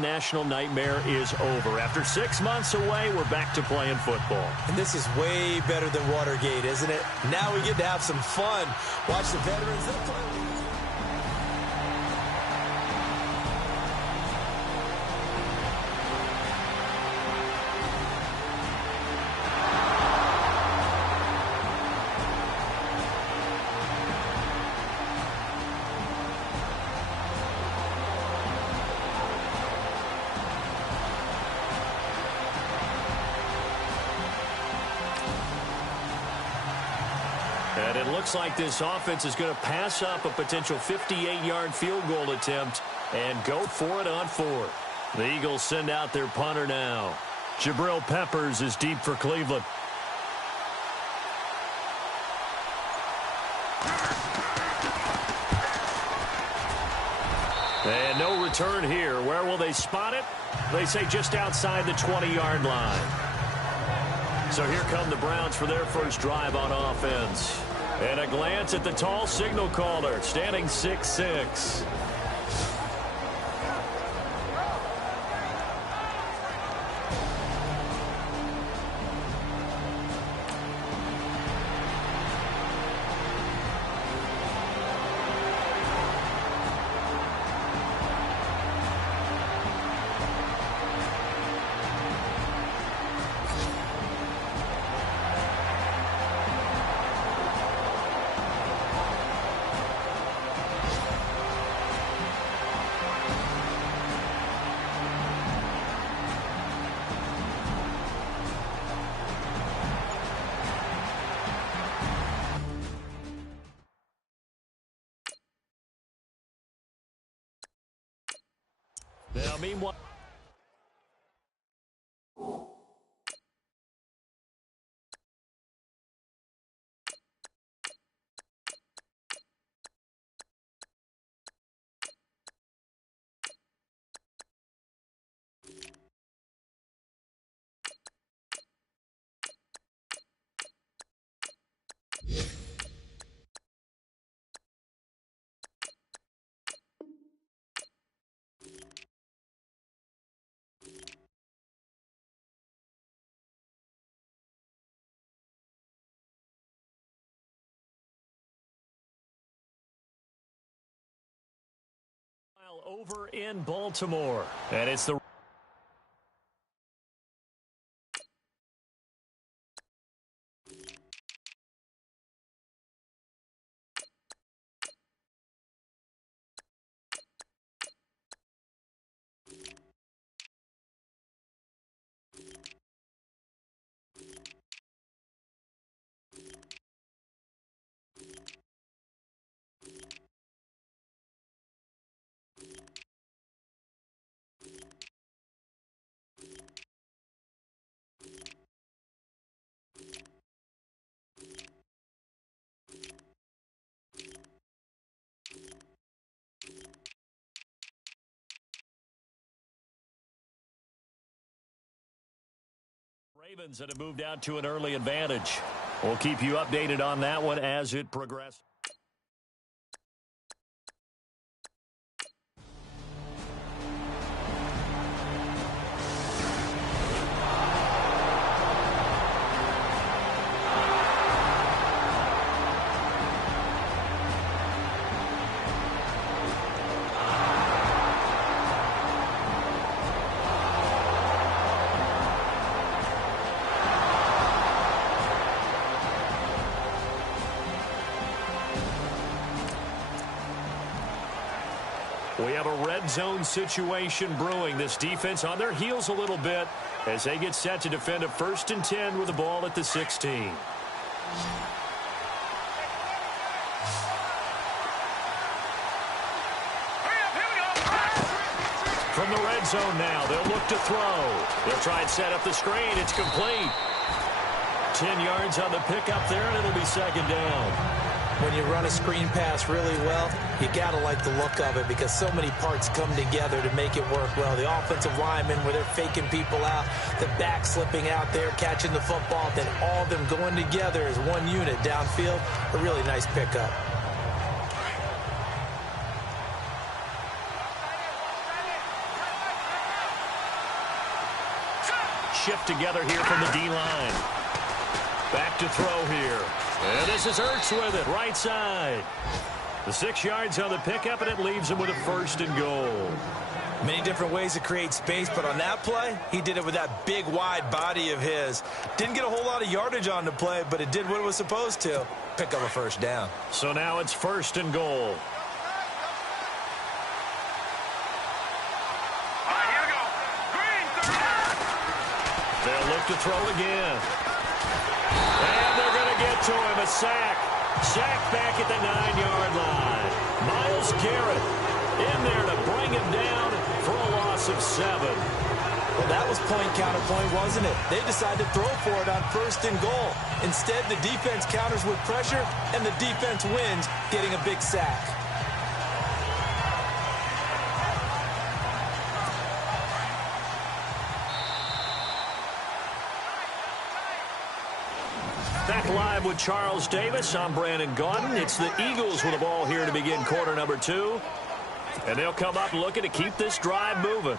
national nightmare is over. After 6 months away, we're back to playing football. And this is way better than Watergate, isn't it? Now we get to have some fun. Watch the veterans. They'll play. And it looks like this offense is going to pass up a potential 58-yard field goal attempt and go for it on fourth. The Eagles send out their punter now. Jabril Peppers is deep for Cleveland. And no return here. Where will they spot it? They say just outside the 20-yard line. So here come the Browns for their first drive on offense. And a glance at the tall signal caller, standing 6'6". Now, meanwhile... over in Baltimore, and it's the Ravens that have moved out to an early advantage. We'll keep you updated on that one as it progresses. We have a red zone situation brewing. This defense on their heels a little bit as they get set to defend a 1st and 10 with the ball at the 16. From the red zone now, they'll look to throw. They'll try and set up the screen. It's complete. 10 yards on the pickup there, and it'll be 2nd down. When you run a screen pass really well, you got to like the look of it because so many parts come together to make it work well. The offensive linemen, where they're faking people out, the back slipping out there, catching the football, then all of them going together as one unit downfield. A really nice pickup. shift together here from the D-line. Back to throw here. And this is Ertz with it, right side. The 6 yards on the pickup, and it leaves him with a 1st and goal. Many different ways to create space, but on that play, he did it with that big, wide body of his. Didn't get a whole lot of yardage on the play, but it did what it was supposed to. Pick up a 1st down. So now it's 1st and goal. They'll look to throw again. And they're going to get to him. A sack. Sack back at the 9-yard line. Myles Garrett in there to bring him down for a loss of 7. Well, that was point counterpoint, wasn't it? They decided to throw for it on 1st and goal. Instead, the defense counters with pressure, and the defense wins, getting a big sack. Back live with Charles Davis. I'm Brandon Gaudin. It's the Eagles with the ball here to begin quarter number 2. And they'll come up looking to keep this drive moving.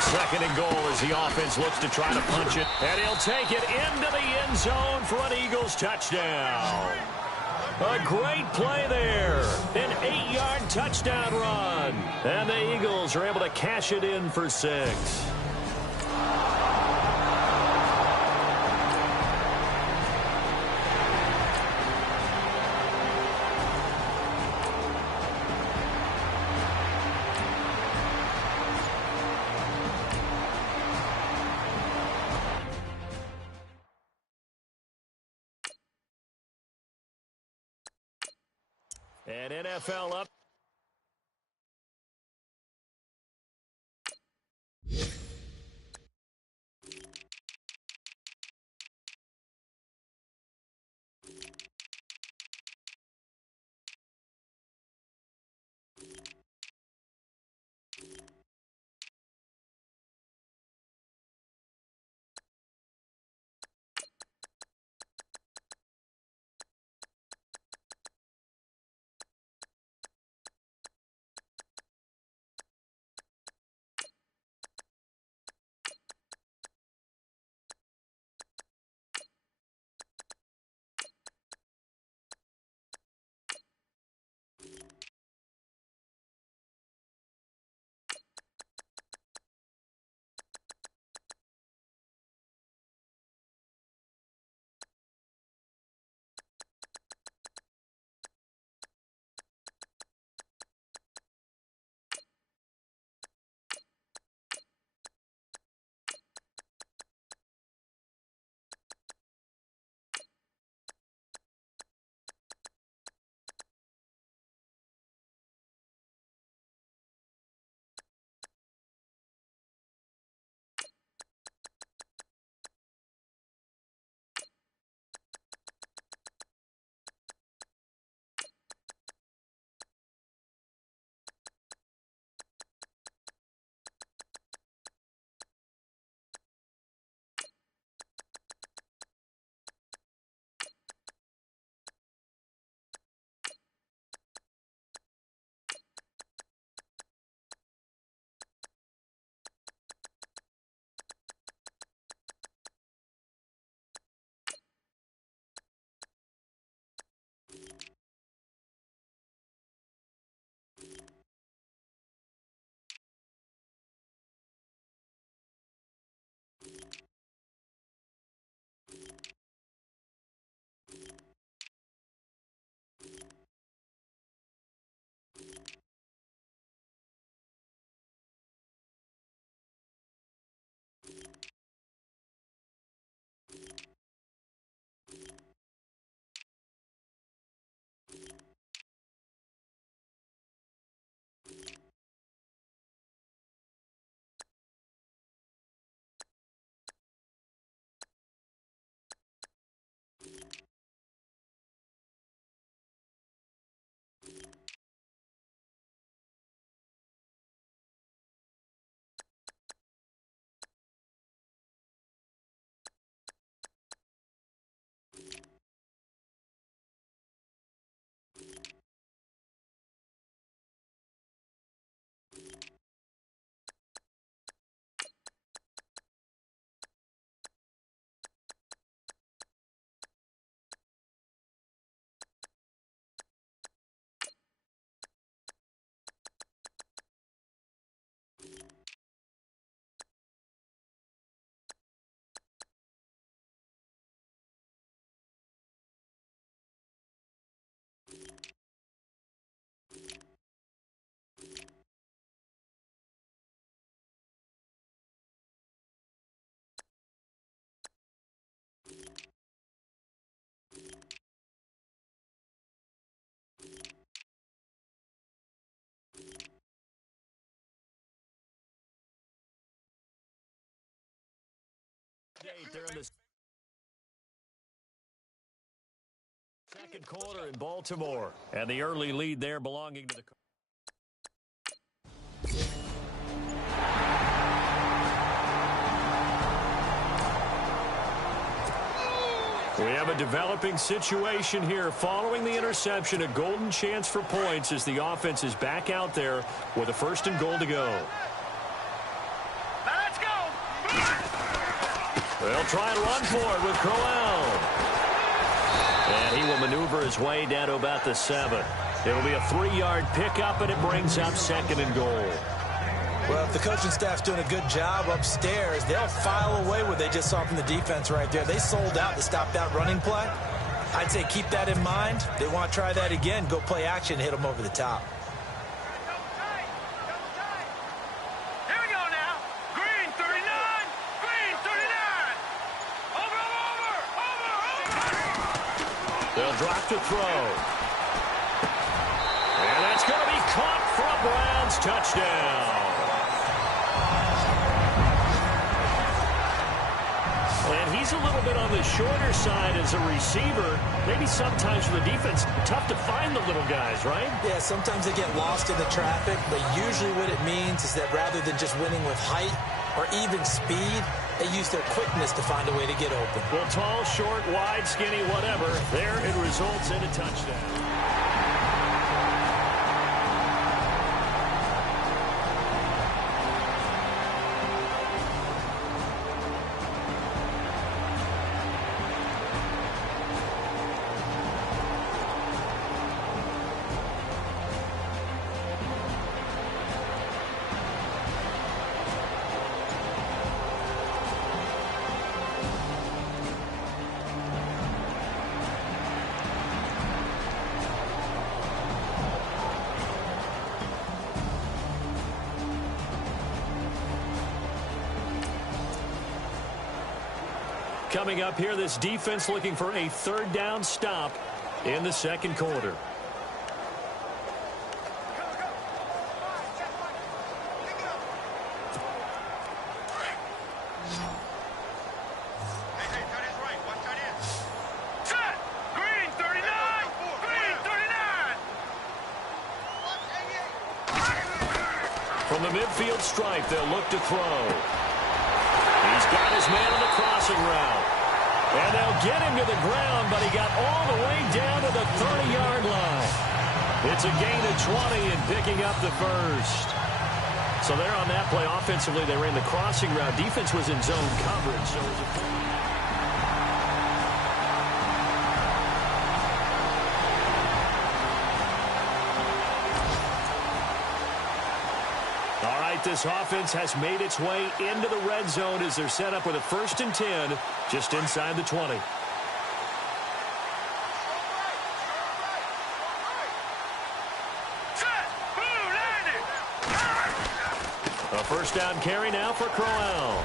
Second and goal as the offense looks to try to punch it. And he'll take it into the end zone for an Eagles touchdown. A great play there. An 8-yard touchdown run. And the Eagles are able to cash it in for 6. And NFL up. State. They're in the second quarter in Baltimore. And the early lead there belonging to the... We have a developing situation here. Following the interception, a golden chance for points as the offense is back out there with a 1st and goal to go. Let's go! They'll try to run for it with Crowell. And he will maneuver his way down to about the 7. It'll be a 3-yard pickup, and it brings up 2nd and goal. Well, if the coaching staff's doing a good job upstairs, they'll file away what they just saw from the defense right there. They sold out to stop that running play. I'd say keep that in mind. They want to try that again. Go play action, hit them over the top. Here we go now. Green 39. Green 39. Over. They'll drop to throw. And that's going to be caught for a Browns touchdown. And he's a little bit on the shorter side as a receiver. Maybe sometimes for the defense, tough to find the little guys, right? Yeah, sometimes they get lost in the traffic, but usually what it means is that rather than just winning with height or even speed, they use their quickness to find a way to get open. Well, tall, short, wide, skinny, whatever, there it results in a touchdown. Coming up here, this defense looking for a 3rd down stop in the 2nd quarter. Green 39. Green 39. From the midfield stripe, they'll look to throw. He's got his man on the crossing route. And they'll get him to the ground, but he got all the way down to the 30-yard line. It's a gain of 20 and picking up the 1st. So there on that play, offensively, they ran the crossing route. Defense was in zone coverage. So it was All right, this offense has made its way into the red zone as they're set up with a 1st and 10 just inside the 20. A 1st down carry now for Crowell.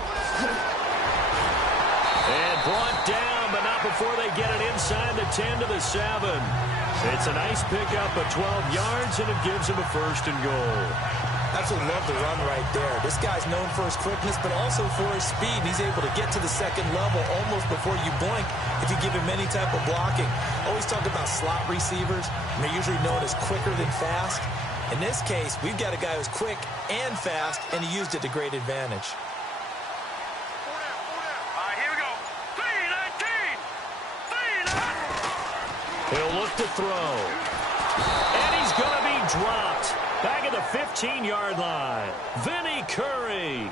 And brought down, but not before they get it inside the 10 to the 7. It's a nice pickup of 12 yards, and it gives them a 1st and goal. Absolutely love the run right there. This guy's known for his quickness, but also for his speed. He's able to get to the 2nd level almost before you blink if you give him any type of blocking. Always talk about slot receivers, and they're usually known as quicker than fast. In this case, we've got a guy who's quick and fast, and he used it to great advantage. All right, here we go. 3-19. He'll look to throw. And he's going to be dropped. Back at the 15-yard line. Vinny Curry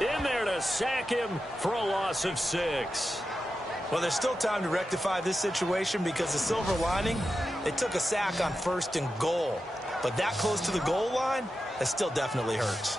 in there to sack him for a loss of 6. Well, there's still time to rectify this situation because the silver lining, they took a sack on 1st and goal. But that close to the goal line, that still definitely hurts.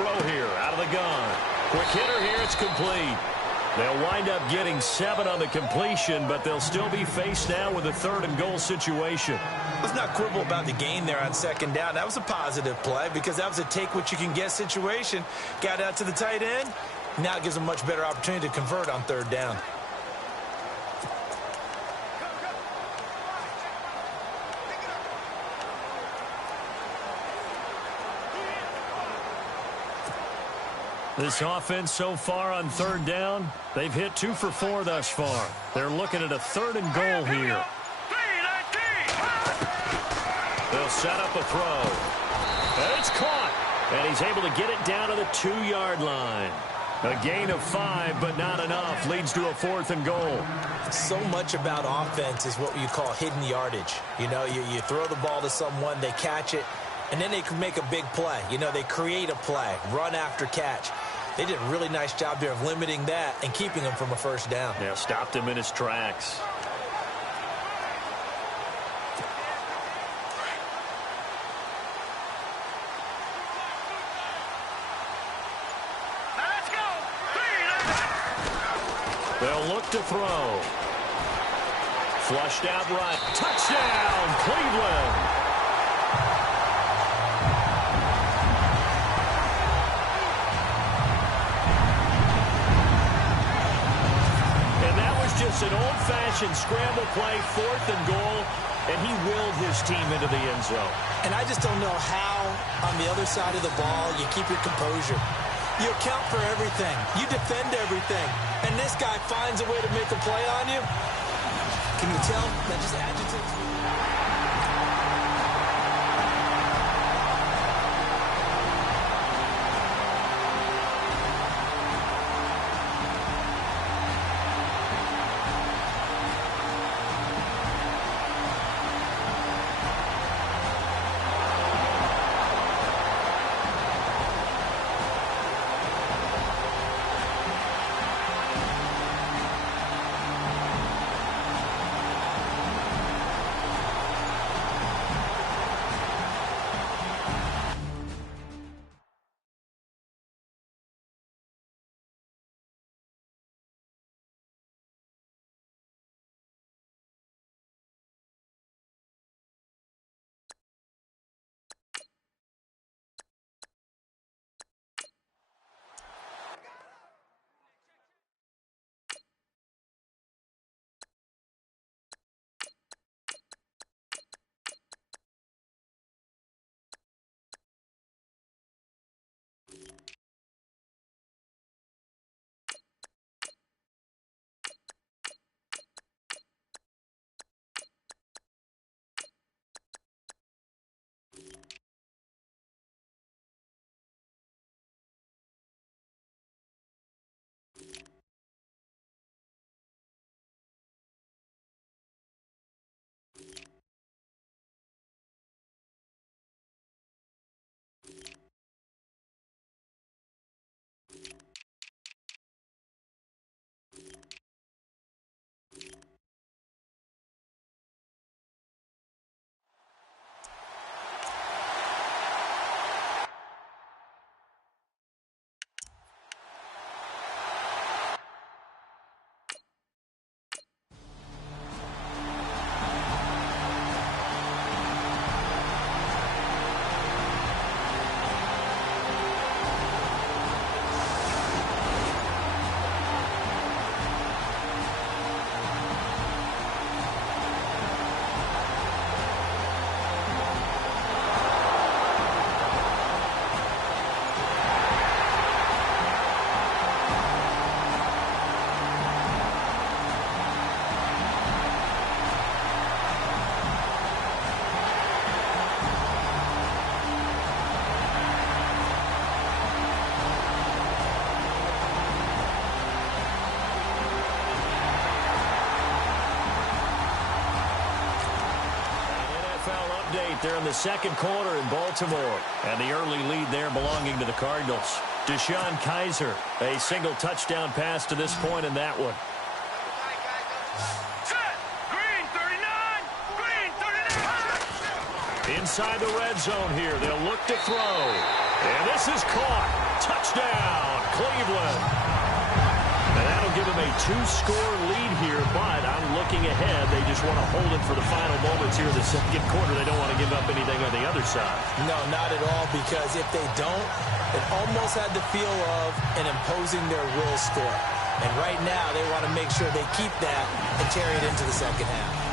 throw here out of the gun. Quick hitter here. It's complete. They'll wind up getting 7 on the completion, but they'll still be faced now with a 3rd and goal situation. Let's not quibble about the gain there on 2nd down. That was a positive play because that was a take-what-you-can-get situation. Got out to the tight end. Now it gives them a much better opportunity to convert on 3rd down. This offense so far on 3rd down, they've hit 2 for 4 thus far. They're looking at a 3rd and goal here. They'll set up a throw. And it's caught. And he's able to get it down to the 2-yard line. A gain of 5, but not enough. Leads to a 4th and goal. So much about offense is what you call hidden yardage. You know, you throw the ball to someone, they catch it, and then they can make a big play. You know, they create a play, run after catch. They did a really nice job there of limiting that and keeping him from a 1st down. Yeah, stopped him in his tracks. They'll look to throw. Flushed out right. Touchdown, Cleveland. Just an old-fashioned scramble play, 4th and goal, and he willed his team into the end zone. And I just don't know how, on the other side of the ball, you keep your composure. You account for everything. You defend everything. And this guy finds a way to make a play on you. Can you tell? That just agitates me. They're in the 2nd quarter in Baltimore. And the early lead there belonging to the Cardinals. Deshaun Kaiser, a single touchdown pass to this point in that one. Green 39! Green 39! Inside the red zone here. They'll look to throw. And this is caught. Touchdown, Cleveland. And that'll give them a 2-score lead here, but I'm looking ahead. They just want to hold it for the final moments here in the second quarter. They don't want to give up anything on the other side. No, not at all, because if they don't, it almost had the feel of an imposing their will score. And right now, they want to make sure they keep that and carry it into the second half.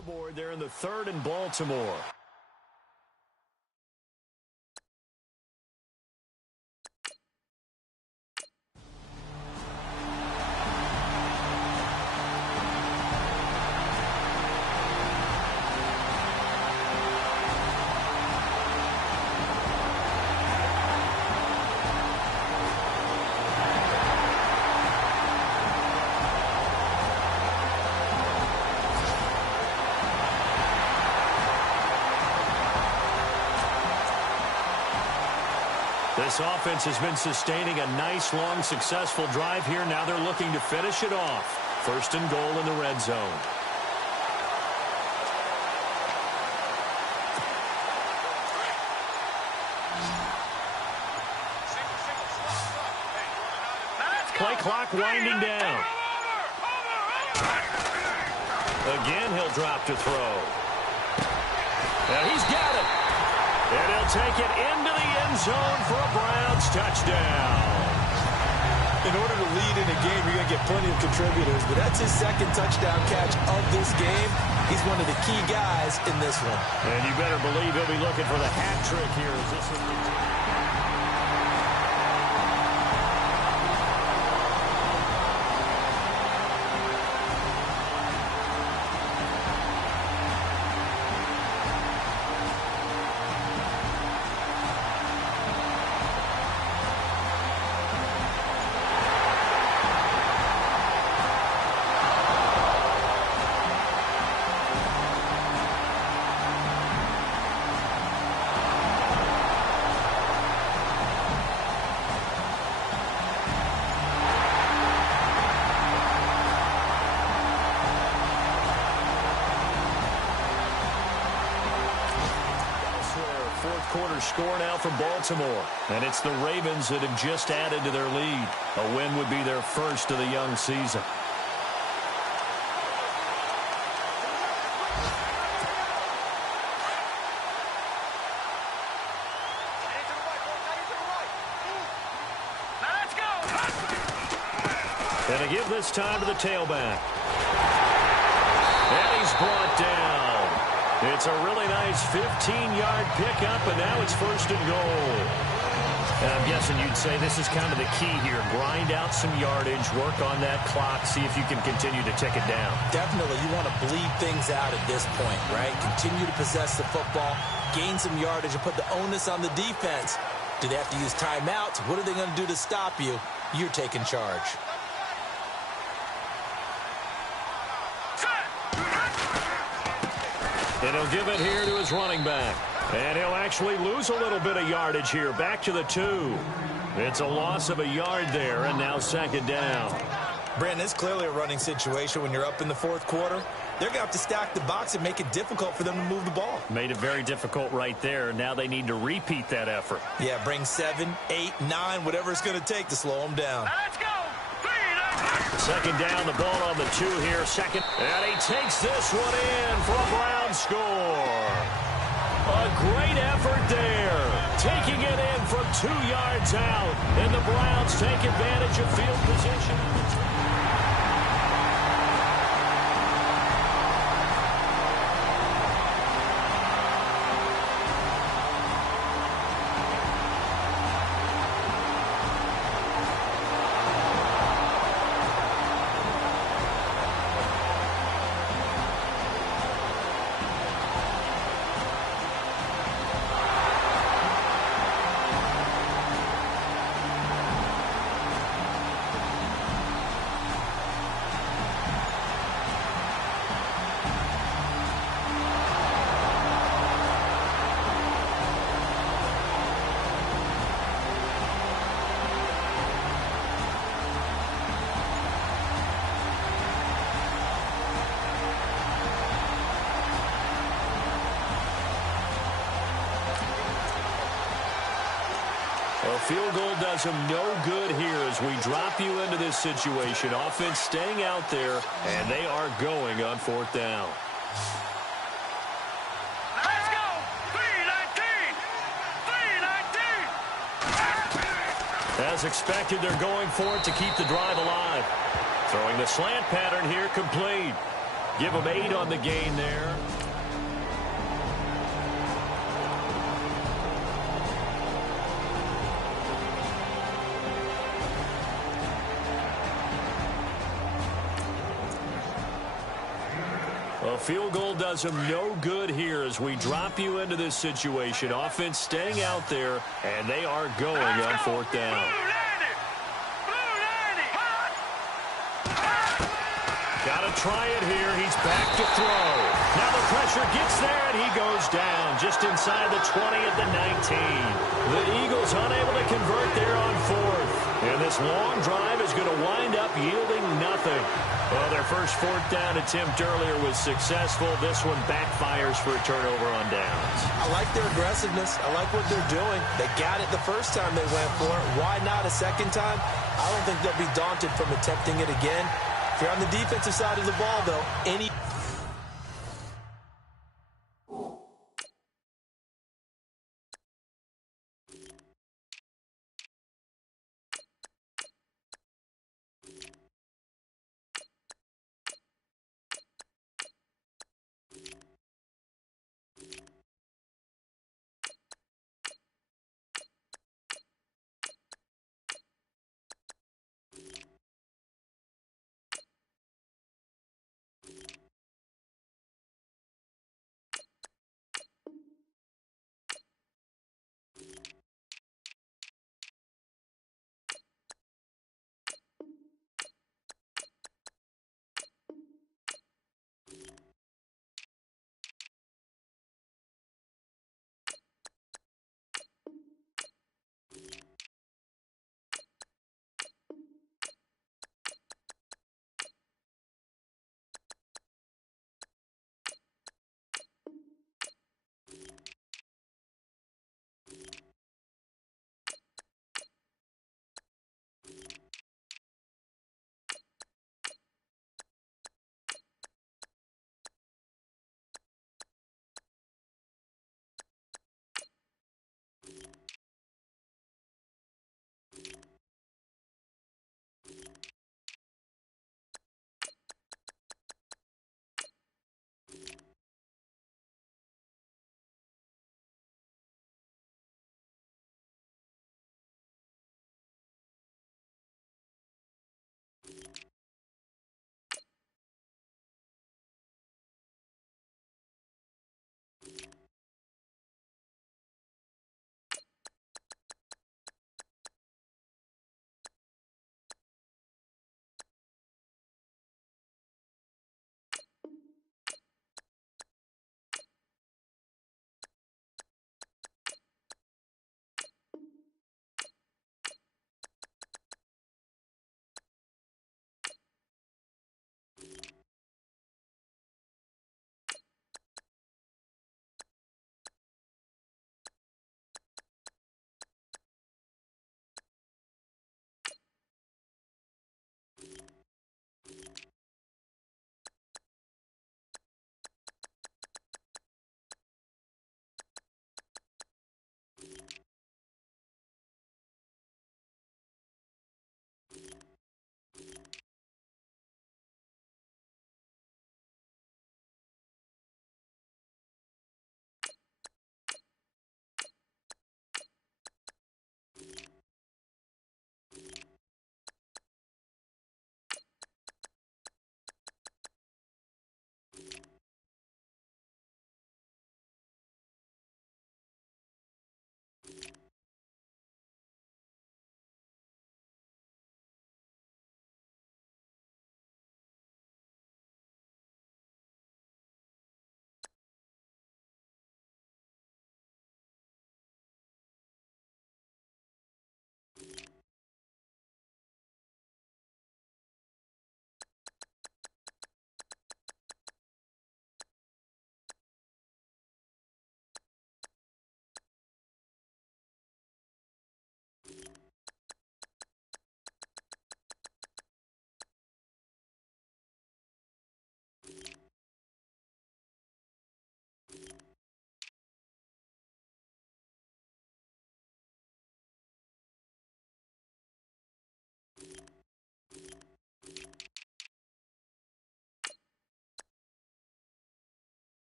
scoreboard there in the third in Baltimore. This offense has been sustaining a nice, long, successful drive here. Now they're looking to finish it off. First and goal in the red zone. Play clock winding down. Again, he'll drop to throw. And he's got it. And he'll take it into the end zone for a Browns touchdown. In order to lead in a game, you're going to get plenty of contributors, but that's his second touchdown catch of this game. He's one of the key guys in this one. And you better believe he'll be looking for the hat trick here as this one continues. Quarter score now for Baltimore, and it's the Ravens that have just added to their lead. A win would be their first of the young season. And a give this time to the tailback. And he's brought down. It's a really nice 15-yard pickup, and now it's first and goal. And I'm guessing you'd say this is kind of the key here. Grind out some yardage, work on that clock, see if you can continue to tick it down. Definitely. You want to bleed things out at this point, right? Continue to possess the football, gain some yardage, and put the onus on the defense. Do they have to use timeouts? What are they going to do to stop you? You're taking charge. And he'll give it here to his running back. And he'll actually lose a little bit of yardage here. Back to the 2. It's a loss of a yard there, and now second down. Brandon, it's clearly a running situation when you're up in the fourth quarter. They're going to have to stack the box and make it difficult for them to move the ball. Made it very difficult right there. Now they need to repeat that effort. Yeah, bring 7, 8, 9, whatever it's going to take to slow them down. Let's go. Second down, the ball on the 2 here. Second, and he takes this one in for a Brown score. A great effort there. Taking it in from 2 yards out. And the Browns take advantage of field position. A field goal does him no good here as we drop you into this situation. Offense staying out there, and they are going on fourth down. Let's go. 3-19. 3-19. As expected, they're going for it to keep the drive alive. Throwing the slant pattern here complete. Give them 8 on the gain there. A field goal does them no good here as we drop you into this situation. Offense staying out there, and they are going on 4th down. Got to try it here. He's back to throw. Now the pressure gets there, and he goes down just inside the 20 at the 19. The Eagles unable to convert there on 4th. And this long drive is going to wind up yielding nothing. Well, their first 4th down attempt earlier was successful. This one backfires for a turnover on downs. I like their aggressiveness. I like what they're doing. They got it the first time they went for it. Why not a second time? I don't think they'll be daunted from attempting it again. If you're on the defensive side of the ball, though, any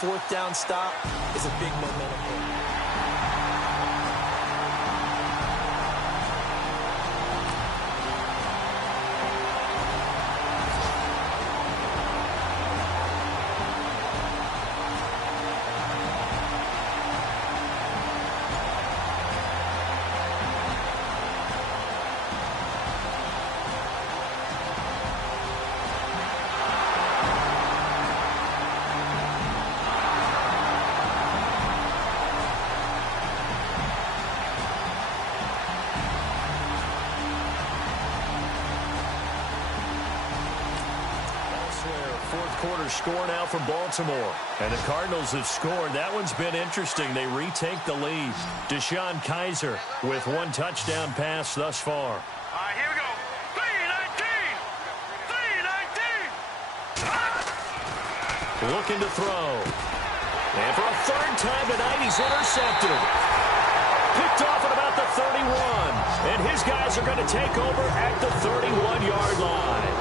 fourth down stop is a big momentum play. Fourth quarter score now from Baltimore. And the Cardinals have scored. That one's been interesting. They retake the lead. Deshaun Kaiser with one touchdown pass thus far. All right, here we go. 3-19. 3-19. Looking to throw. And for a third time tonight, he's intercepted. Picked off at about the 31. And his guys are going to take over at the 31-yard line.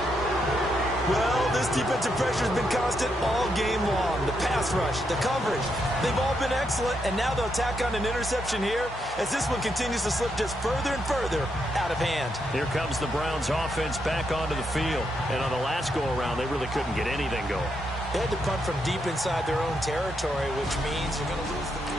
Well, this defensive pressure has been constant all game long. The pass rush, the coverage, they've all been excellent, and now they'll tack on an interception here as this one continues to slip just further and further out of hand. Here comes the Browns offense back onto the field, and on the last go-around, they really couldn't get anything going. They had to punt from deep inside their own territory, which means you're going to lose the lead.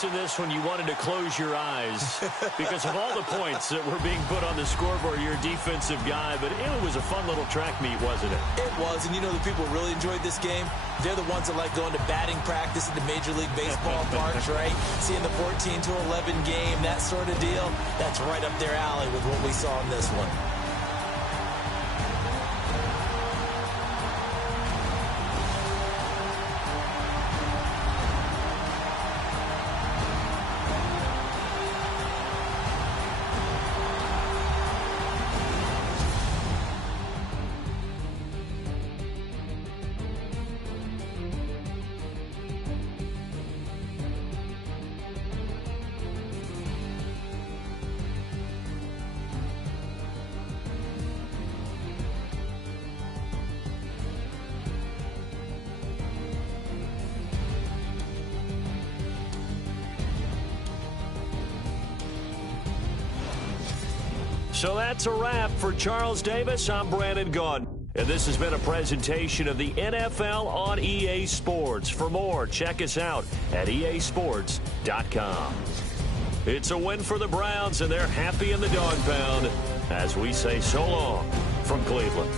In this one, you wanted to close your eyes because of all the points that were being put on the scoreboard. You're a defensive guy, but it was a fun little track meet, wasn't it? It was, and you know the people who really enjoyed this game? They're the ones that like going to batting practice at the Major League Baseball parks, right? Seeing the 14-11 game, that sort of deal, that's right up their alley with what we saw in this one. So that's a wrap for Charles Davis. I'm Brandon Gaudin. And this has been a presentation of the NFL on EA Sports. For more, check us out at easports.com. It's a win for the Browns, and they're happy in the dog pound as we say so long from Cleveland.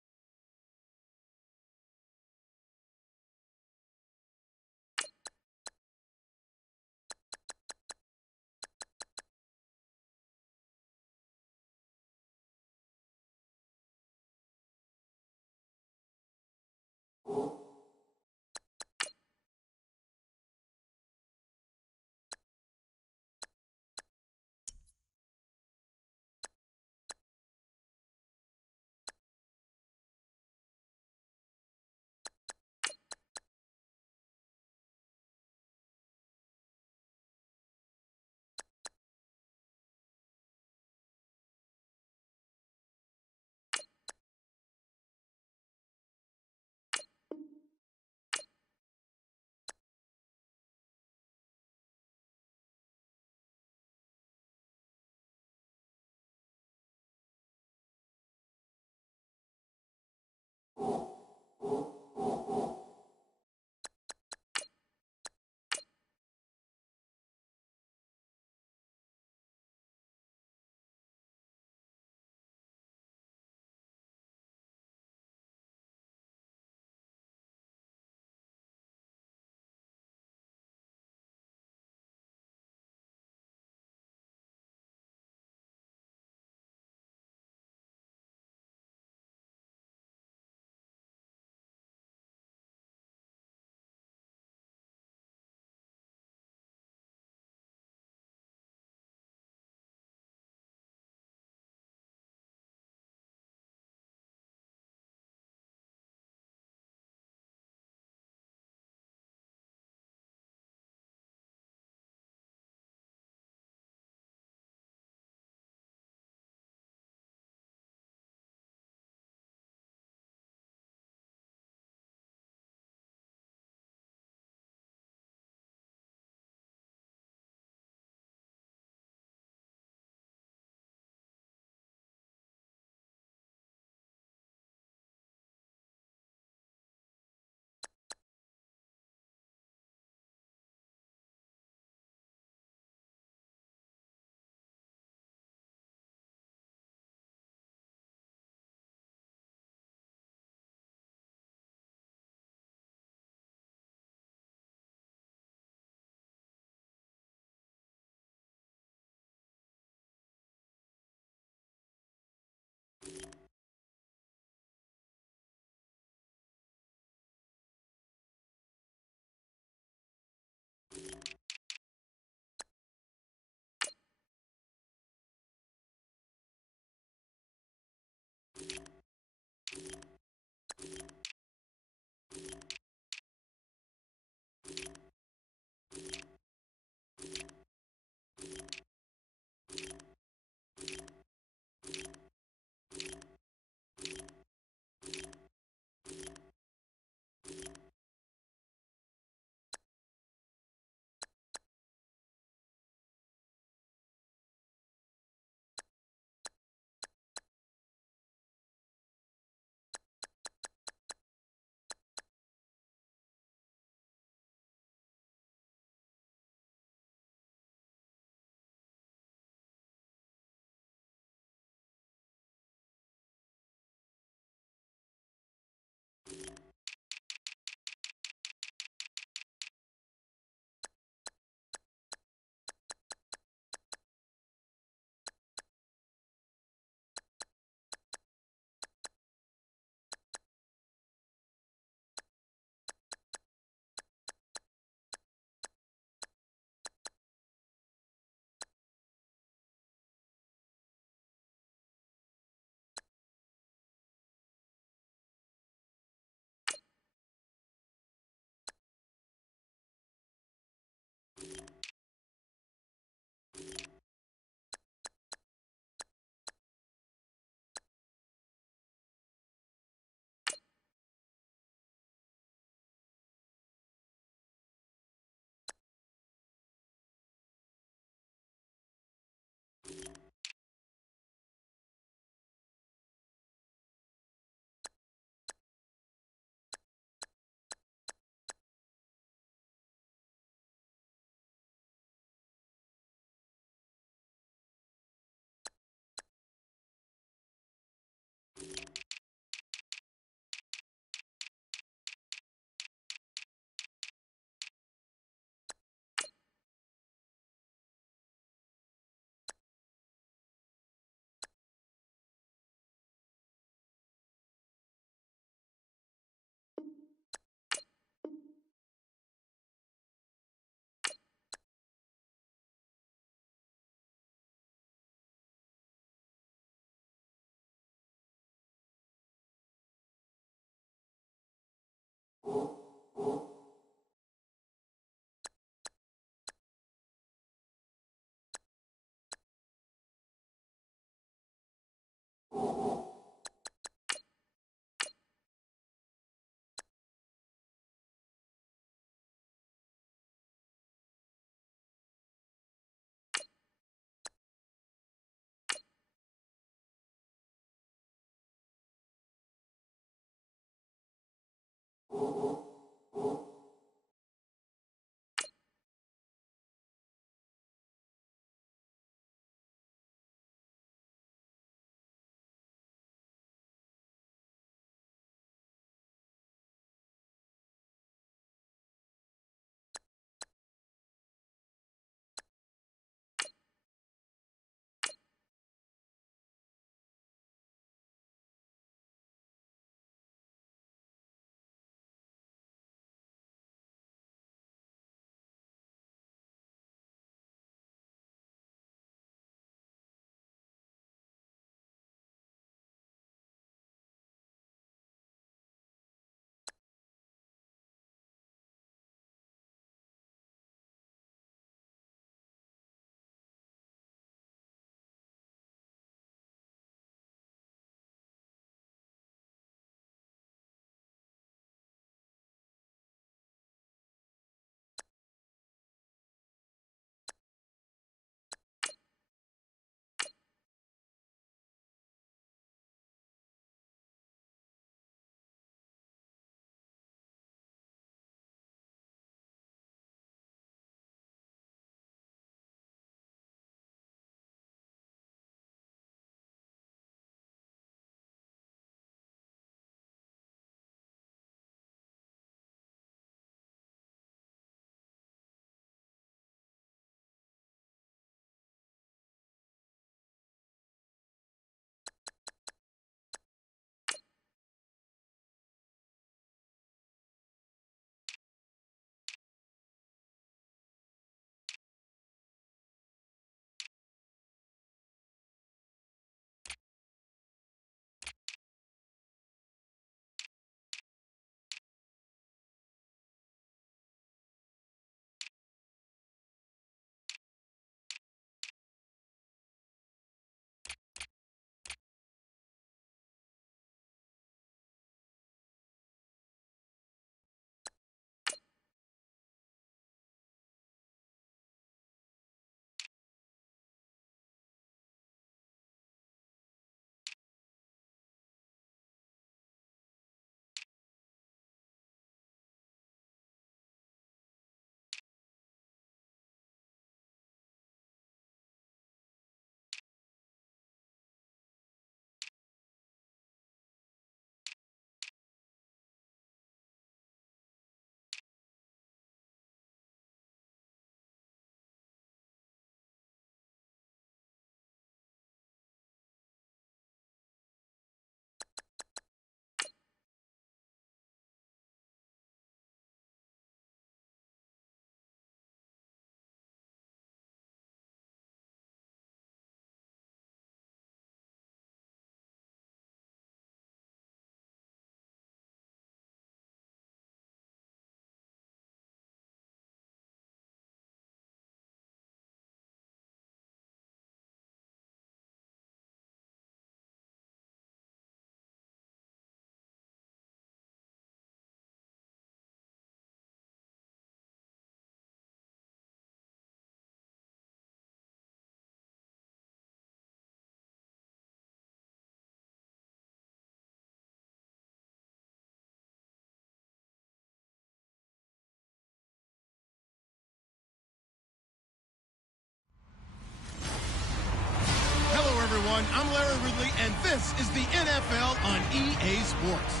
everyone. I'm Larry Ridley, and this is the NFL on EA Sports.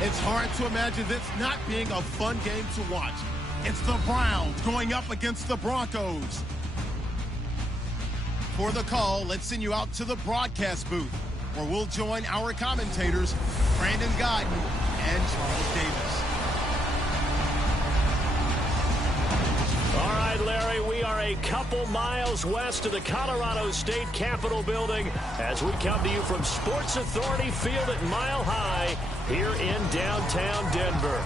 It's hard to imagine this not being a fun game to watch. It's the Browns going up against the Broncos. For the call, let's send you out to the broadcast booth, where we'll join our commentators, Brandon Godden and Charles Davis. All right, right, Larry, we are a couple miles west of the Colorado State Capitol building as we come to you from Sports Authority Field at Mile High here in downtown Denver.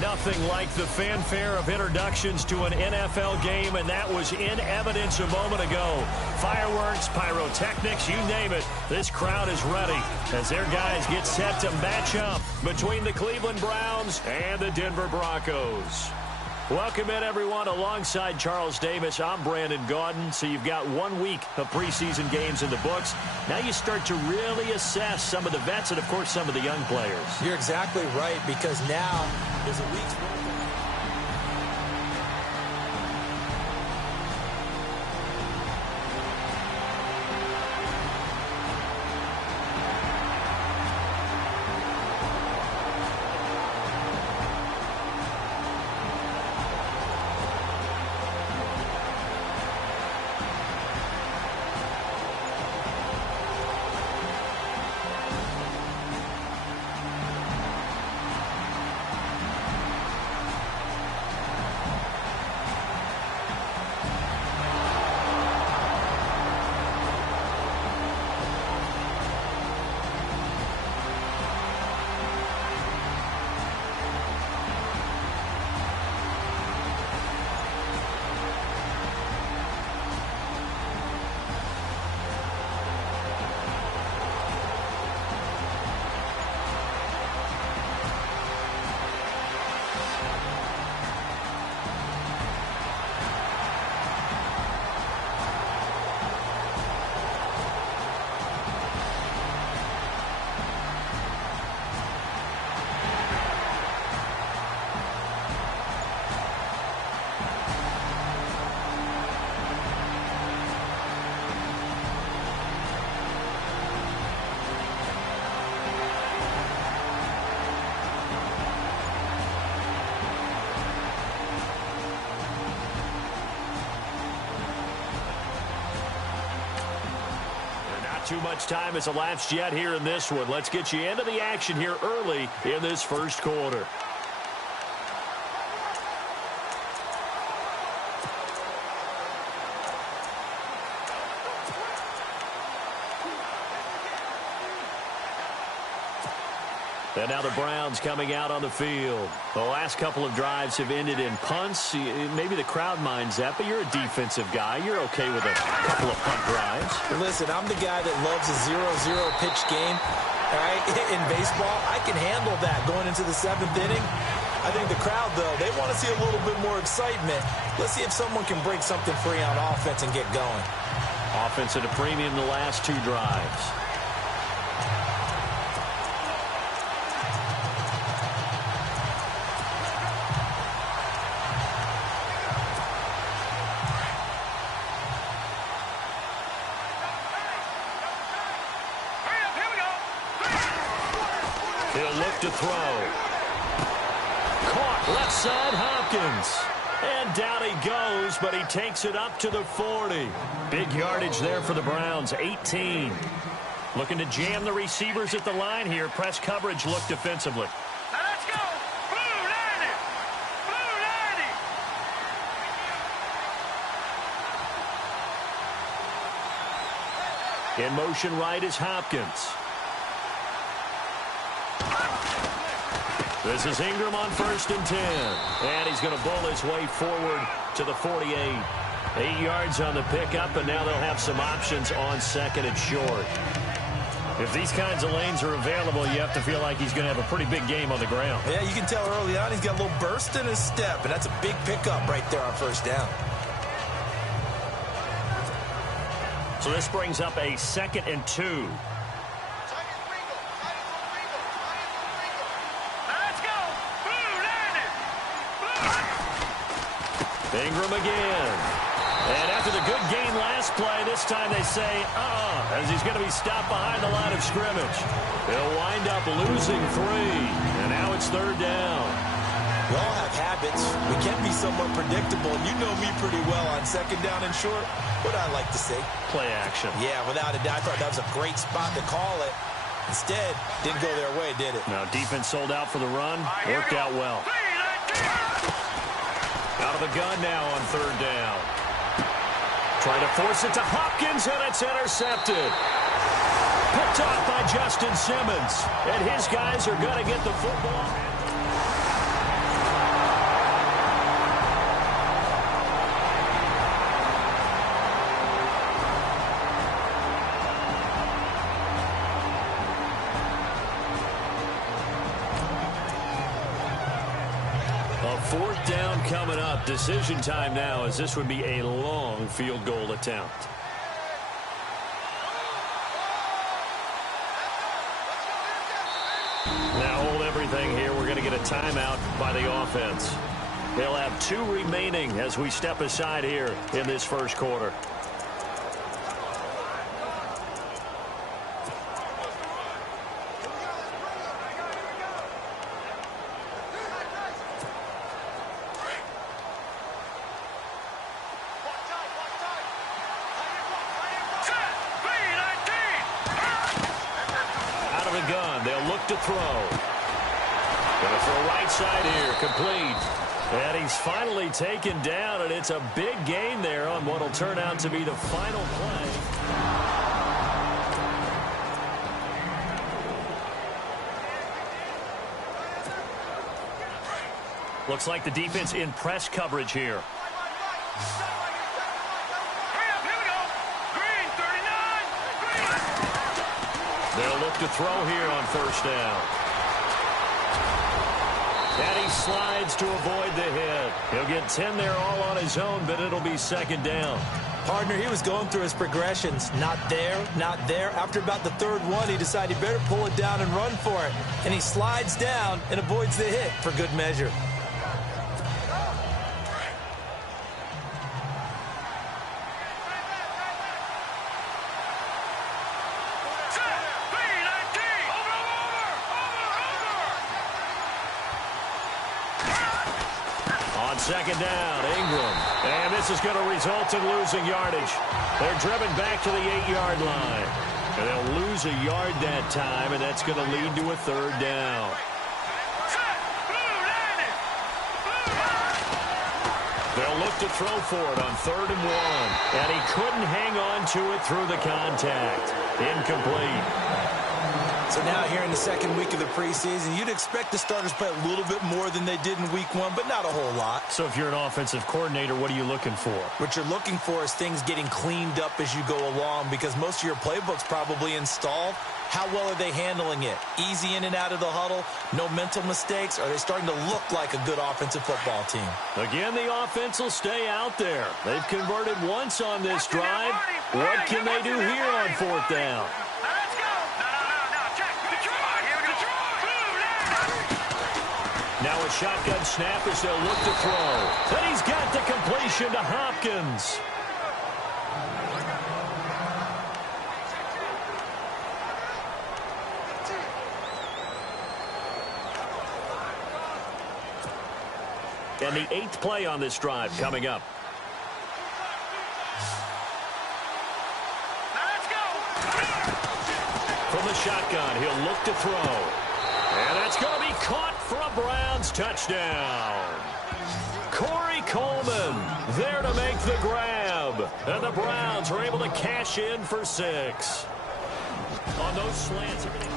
Nothing like the fanfare of introductions to an NFL game, and that was in evidence a moment ago. Fireworks, pyrotechnics, you name it. This crowd is ready as their guys get set to match up between the Cleveland Browns and the Denver Broncos. Welcome in, everyone. Alongside Charles Davis, I'm Brandon Gaudin. So you've got 1 week of preseason games in the books. Now you start to really assess some of the vets and, of course, some of the young players. You're exactly right, because now there's a week's worth of... Too much time has elapsed yet here in this one. Let's get you into the action here early in this first quarter. And now the Browns coming out on the field. The last couple of drives have ended in punts. Maybe the crowd minds that, but you're a defensive guy. You're okay with a couple of punt drives. Listen, I'm the guy that loves a 0-0 pitch game. All right, in baseball, I can handle that going into the 7th inning. I think the crowd, though, they want to see a little bit more excitement. Let's see if someone can break something free on offense and get going. Offense at a premium the last 2 drives. To throw. Caught left side, Hopkins. And down he goes, but he takes it up to the 40. Big yardage there for the Browns, 18. Looking to jam the receivers at the line here. Press coverage look defensively. Now let's go. Blue 90. Blue 90. In motion right is Hopkins. This is Ingram on 1st and 10. And he's going to bowl his way forward to the 48. 8 yards on the pickup, and now they'll have some options on 2nd and short. If these kinds of lanes are available, you have to feel like he's going to have a pretty big game on the ground. Yeah, you can tell early on he's got a little burst in his step, and that's a big pickup right there on 1st down. So this brings up a 2nd and 2. Ingram again. And after the good game last play, this time they say, as he's going to be stopped behind the line of scrimmage. He'll wind up losing 3. And now it's 3rd down. We all have habits. We can be somewhat predictable. And you know me pretty well on 2nd down and short. What I like to say? Play action. Yeah, without a doubt. I thought that was a great spot to call it. Instead, didn't go their way, did it? Now, defense sold out for the run. Worked out well. Out of the gun now on third down. Trying to force it to Hopkins, and it's intercepted. Picked off by Justin Simmons. And his guys are going to get the football. Fourth down coming up. Decision time now, as this would be a long field goal attempt. Now hold everything here. We're going to get a timeout by the offense. They'll have 2 remaining as we step aside here in this first quarter. To throw. Going to throw right side here, complete. And he's finally taken down, and it's a big gain there on what will turn out to be the final play. Looks like the defense in press coverage here. They'll look to throw here on first down. And he slides to avoid the hit. He'll get 10 there all on his own, but it'll be second down. Partner, he was going through his progressions. Not there, not there. After about the third one, he decided he better pull it down and run for it. And he slides down and avoids the hit for good measure. Second down, Ingram. And this is going to result in losing yardage. They're driven back to the 8-yard line. And they'll lose a yard that time, and that's going to lead to a third down. They'll look to throw for it on 3rd and 1. And he couldn't hang on to it through the contact. Incomplete. So now here in the second week of the preseason, you'd expect the starters to play a little bit more than they did in week 1, but not a whole lot. So if you're an offensive coordinator, what are you looking for? What you're looking for is things getting cleaned up as you go along, because most of your playbook's probably installed. How well are they handling it? Easy in and out of the huddle? No mental mistakes? Are they starting to look like a good offensive football team? Again, the offense will stay out there. They've converted once on this drive. What can they do here on 4th down? Now a shotgun snap as they'll look to throw. And he's got the completion to Hopkins. And the 8th play on this drive coming up. From the shotgun, he'll look to throw. And that's going to be caught for a Browns touchdown. Corey Coleman there to make the grab. And the Browns are able to cash in for 6. On those slants, everything...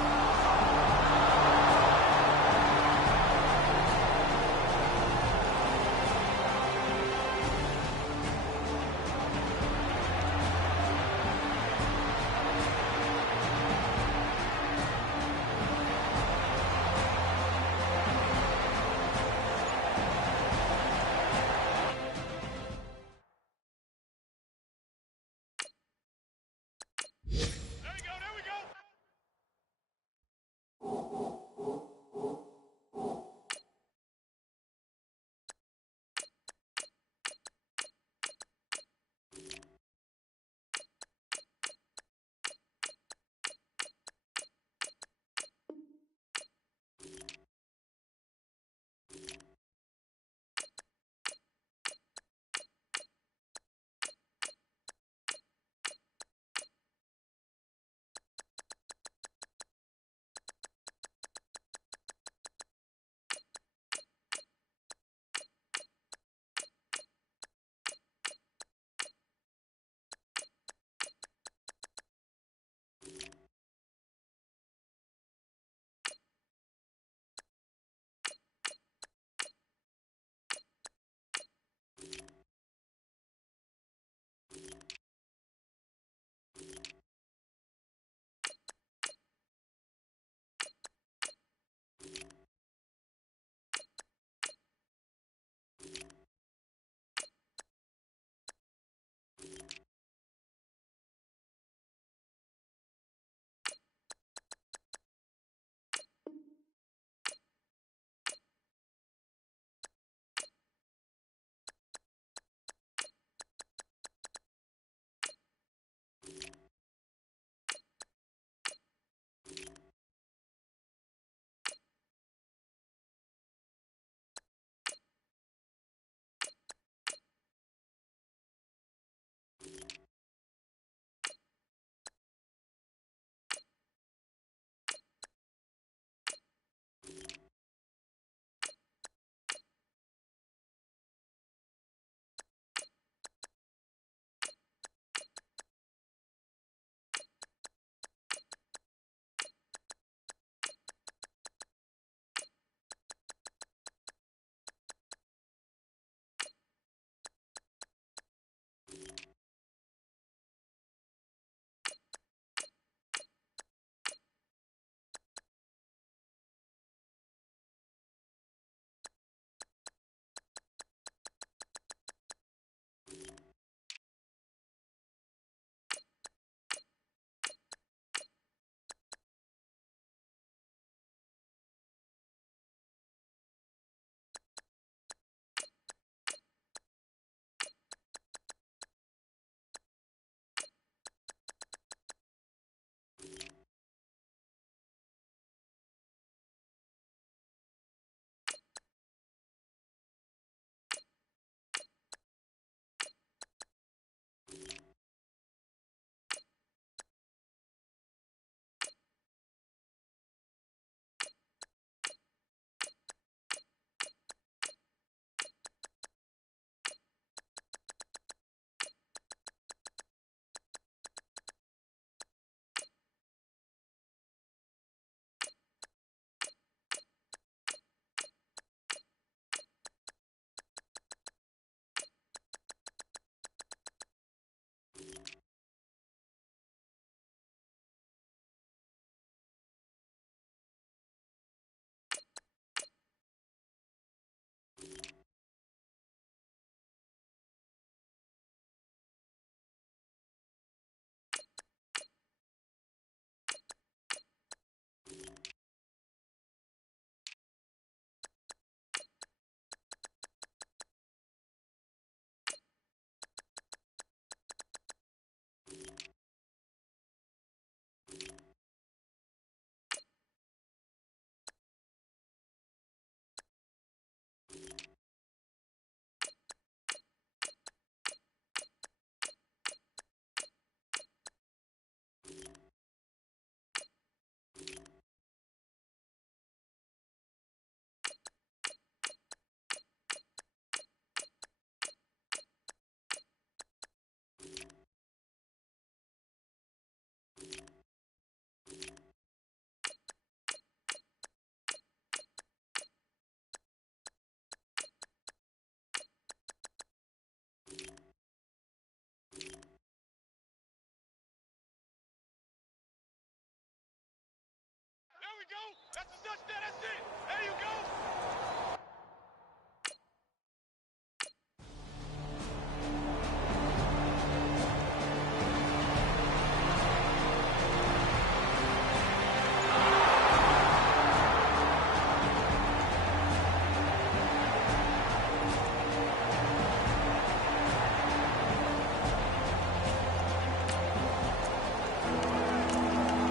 we go. That's a touchdown. That's it. There you go.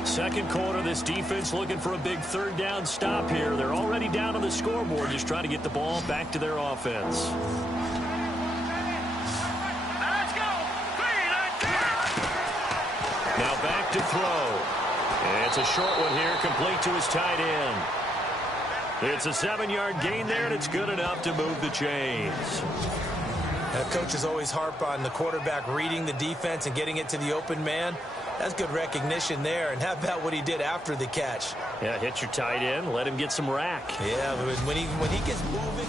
Second quarter, this defense looking for a big third down stop here. They're already down on the scoreboard, just trying to get the ball back to their offense. Let's go. Now back to throw. And it's a short one here, complete to his tight end. It's a 7-yard gain there, and it's good enough to move the chains. Coaches always harp on the quarterback reading the defense and getting it to the open man. That's good recognition there. And how about what he did after the catch? Yeah, hit your tight end, let him get some rack. Yeah, when he gets moving.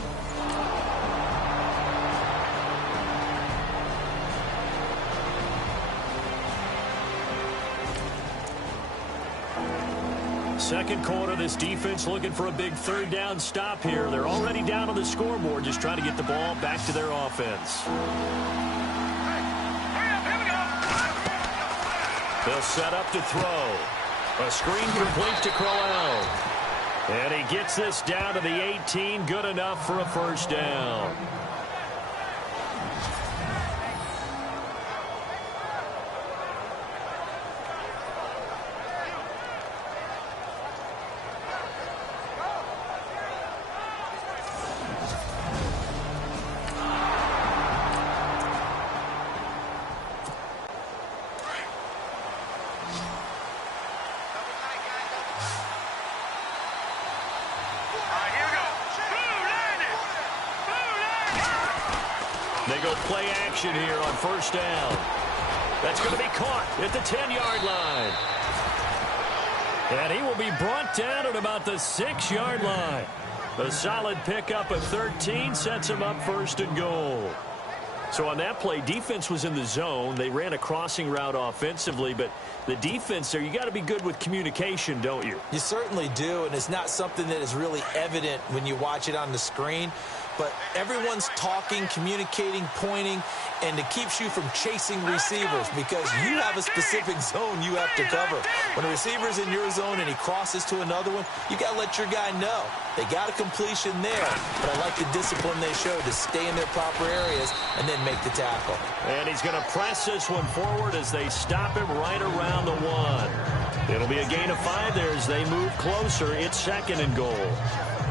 Second quarter, this defense looking for a big third down stop here. They're already down on the scoreboard, just trying to get the ball back to their offense. They'll set up to throw. A screen complete to Crowell. And he gets this down to the 18, good enough for a first down. They go play action here on first down. That's going to be caught at the 10-yard line. And he will be brought down at about the 6-yard line. A solid pickup of 13 sets him up first and goal. So on that play, defense was in the zone. They ran a crossing route offensively, but the defense there, you got to be good with communication, don't you? You certainly do, and it's not something that is really evident when you watch it on the screen. But everyone's talking, communicating, pointing, and it keeps you from chasing receivers because you have a specific zone you have to cover. When a receiver's in your zone and he crosses to another one, you got to let your guy know. They got a completion there, but I like the discipline they showed to stay in their proper areas and then make the tackle. And he's going to press this one forward as they stop him right around the 1. It'll be a gain of 5 there as they move closer. It's second and goal.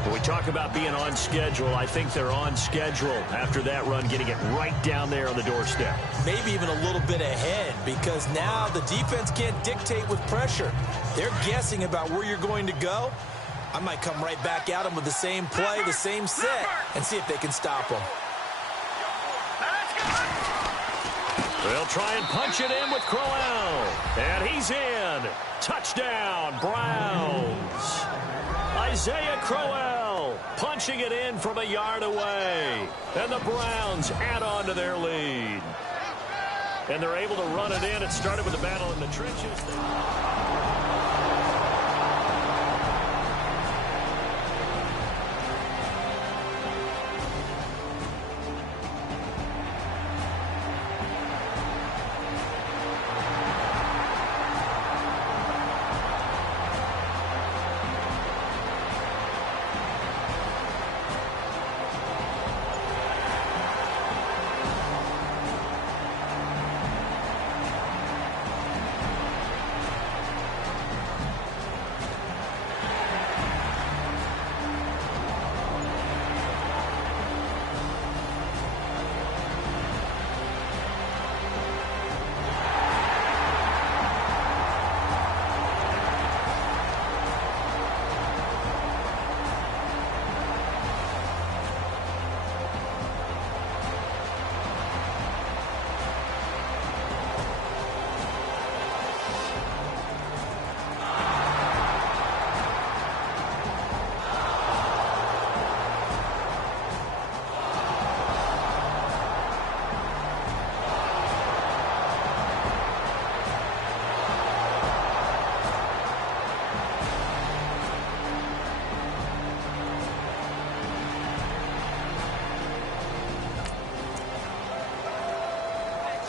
When we talk about being on schedule, I think they're on schedule after that run, getting it right down there on the doorstep. Maybe even a little bit ahead because now the defense can't dictate with pressure. They're guessing about where you're going to go. I might come right back at them with the same play, the same set, and see if they can stop them. They'll try and punch it in with Crowell. And he's in. Touchdown, Browns. Isaiah Crowell punching it in from a yard away. And the Browns add on to their lead. And they're able to run it in. It started with a battle in the trenches.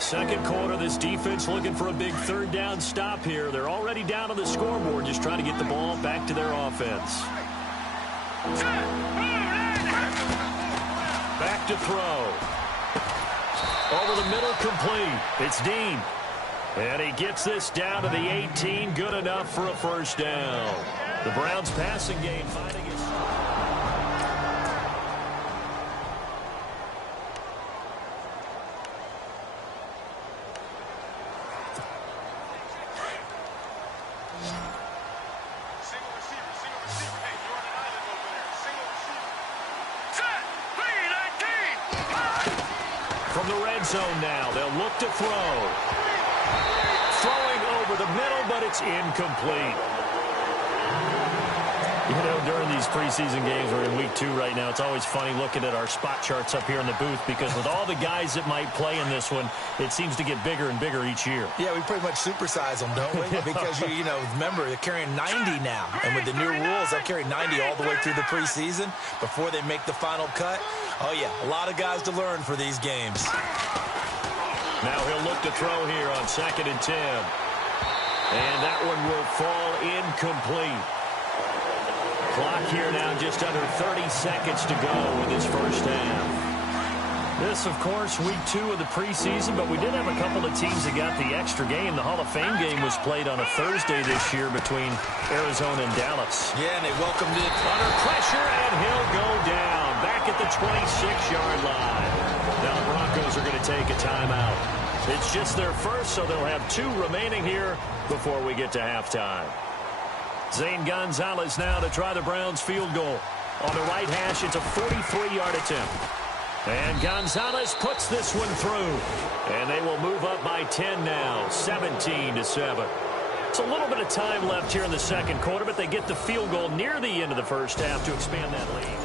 Second quarter, this defense looking for a big third down stop here. They're already down on the scoreboard, just trying to get the ball back to their offense. Back to throw. Over the middle, complete. It's Dean. And he gets this down to the 18. Good enough for a first down. The Browns passing game finding its... From the red zone now, they'll look to throw. Throwing over the middle, but it's incomplete. You know, during these preseason games, we're in week 2 right now, it's always funny looking at our spot charts up here in the booth because with all the guys that might play in this one, it seems to get bigger and bigger each year. Yeah, we pretty much supersize them, don't we? Because, you know, remember, they're carrying 90 now. And with the new rules, they'll carry 90 all the way through the preseason before they make the final cut. Oh, yeah, a lot of guys to learn for these games. Now he'll look to throw here on 2nd and 10. And that one will fall incomplete. Clock here now just under 30 seconds to go in this first half. This, of course, week 2 of the preseason, but we did have a couple of teams that got the extra game. The Hall of Fame game was played on a Thursday this year between Arizona and Dallas. Yeah, and they welcomed it. Under pressure, and he'll go down. Back at the 26-yard line. Now the Broncos are going to take a timeout. It's just their first, so they'll have 2 remaining here before we get to halftime. Zane Gonzalez now to try the Browns field goal. On the right hash, it's a 43-yard attempt. And Gonzalez puts this one through. And they will move up by 10 now, 17-7. It's a little bit of time left here in the second quarter, but they get the field goal near the end of the first half to expand that lead.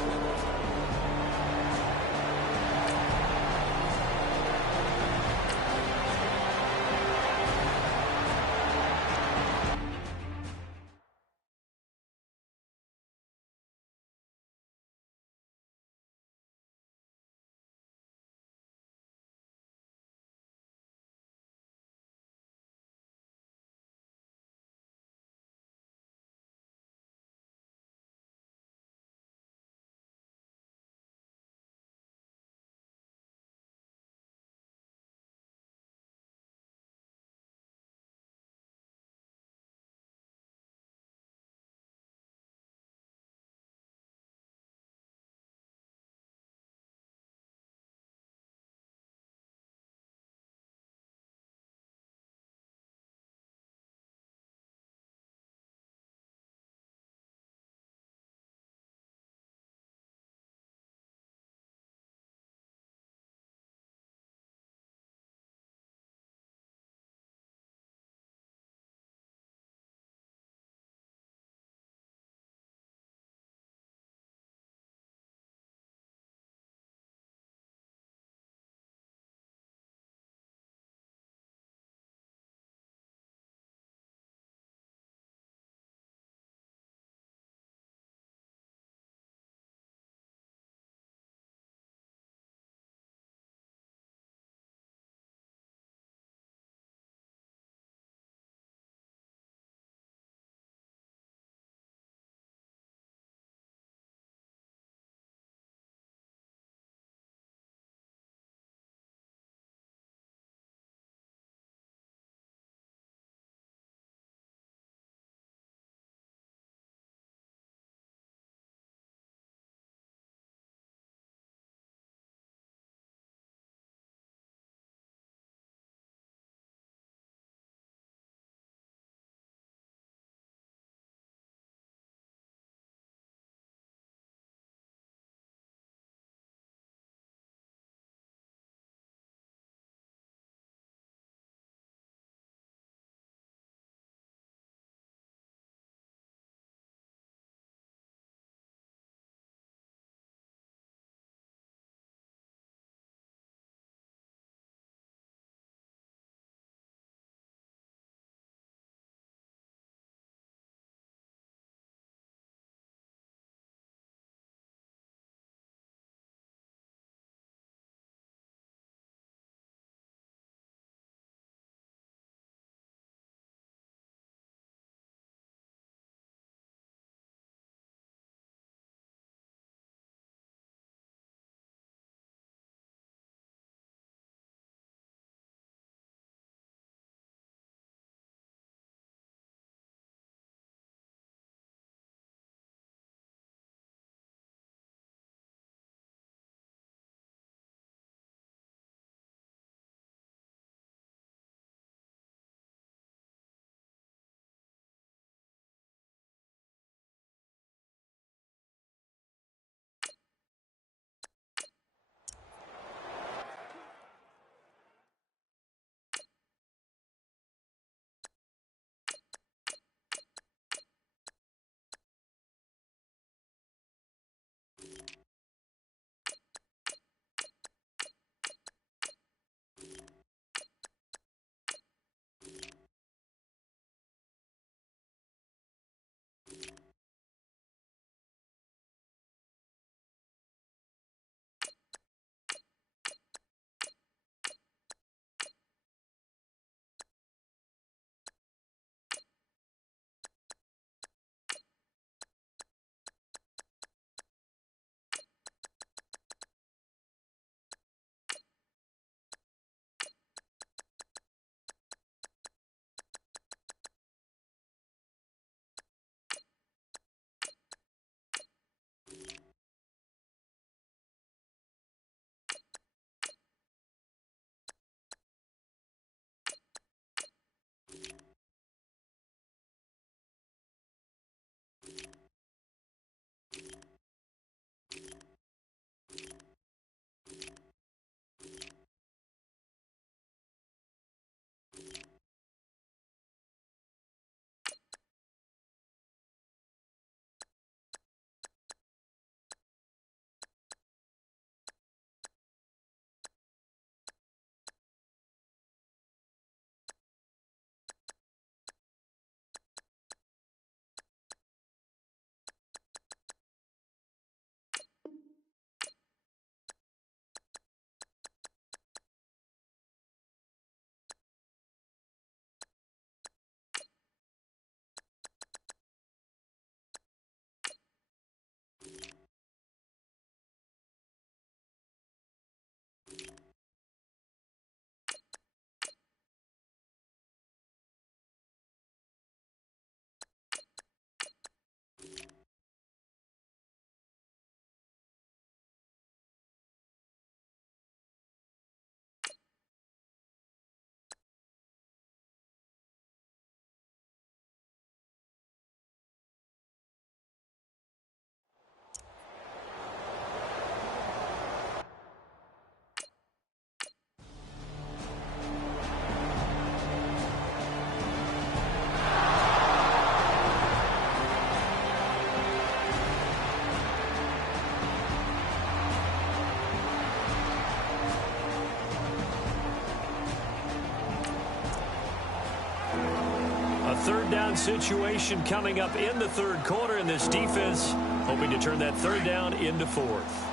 down situation coming up in the third quarter, and this defense hoping to turn that third down into fourth.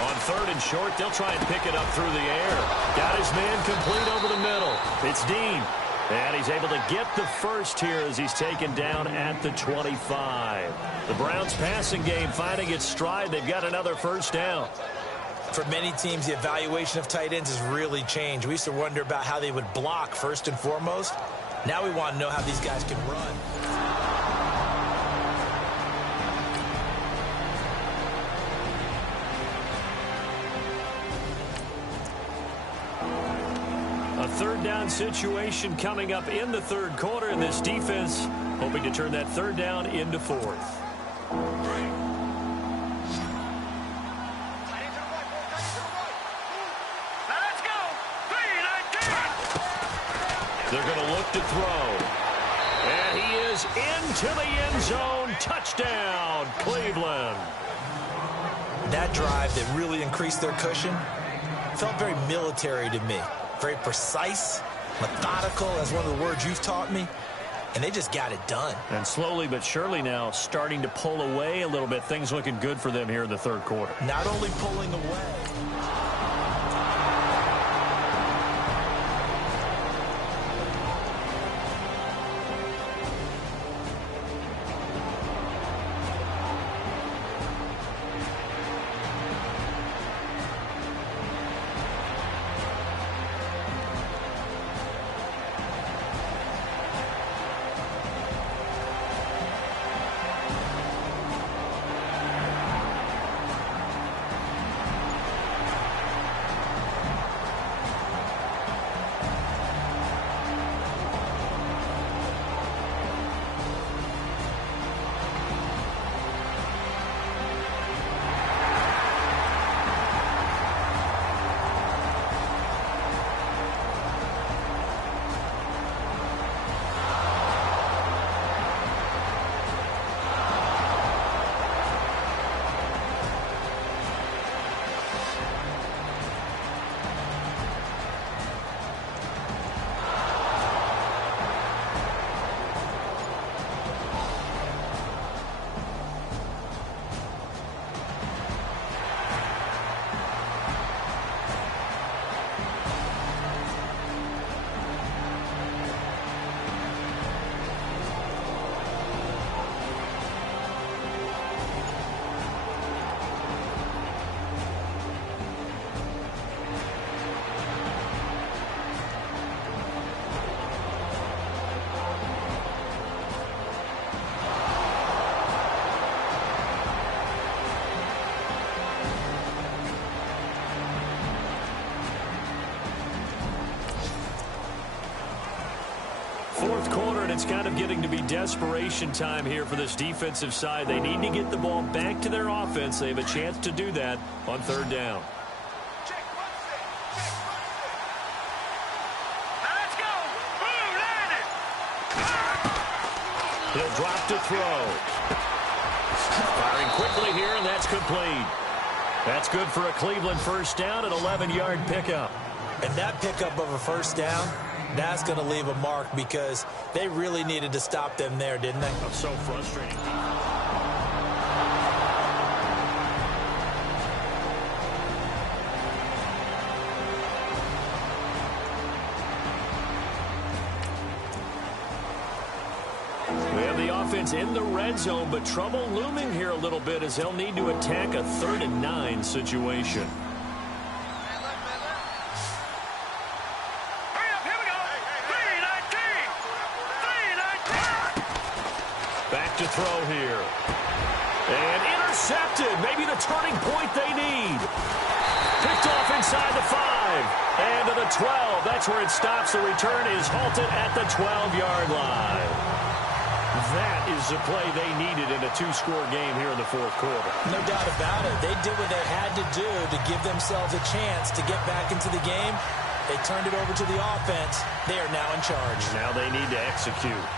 On third and short, they'll try and pick it up through the air. Got his man complete over the middle. It's Dean. And he's able to get the first here as he's taken down at the 25. The Browns passing game finding its stride. They've got another first down. For many teams, the evaluation of tight ends has really changed. We used to wonder about how they would block first and foremost. Now we want to know how these guys can run. A third down situation coming up in the third quarter, and this defense hoping to turn that third down into fourth. They're going to look to throw. And he is into the end zone. Touchdown, Cleveland. That drive that really increased their cushion felt very military to me. Very precise, methodical, that's one of the words you've taught me. And they just got it done. And slowly but surely now starting to pull away a little bit. Things looking good for them here in the third quarter. Not only pulling away. Fourth quarter, and it's kind of getting to be desperation time here for this defensive side. They need to get the ball back to their offense. They have a chance to do that on third down. He'll drop to throw. Firing quickly here, and that's complete. That's good for a Cleveland first down, an 11-yard pickup. And that pickup of a first down, that's going to leave a mark because they really needed to stop them there, didn't they? That's so frustrating. We have the offense in the red zone, but trouble looming here a little bit as they'll need to attack a 3rd and 9 situation. To throw here. And intercepted. Maybe the turning point they need. Picked off inside the 5. And to the 12. That's where it stops. The return is halted at the 12-yard line. That is the play they needed in a 2-score game here in the fourth quarter. No doubt about it. They did what they had to do to give themselves a chance to get back into the game. They turned it over to the offense. They are now in charge. Now they need to execute.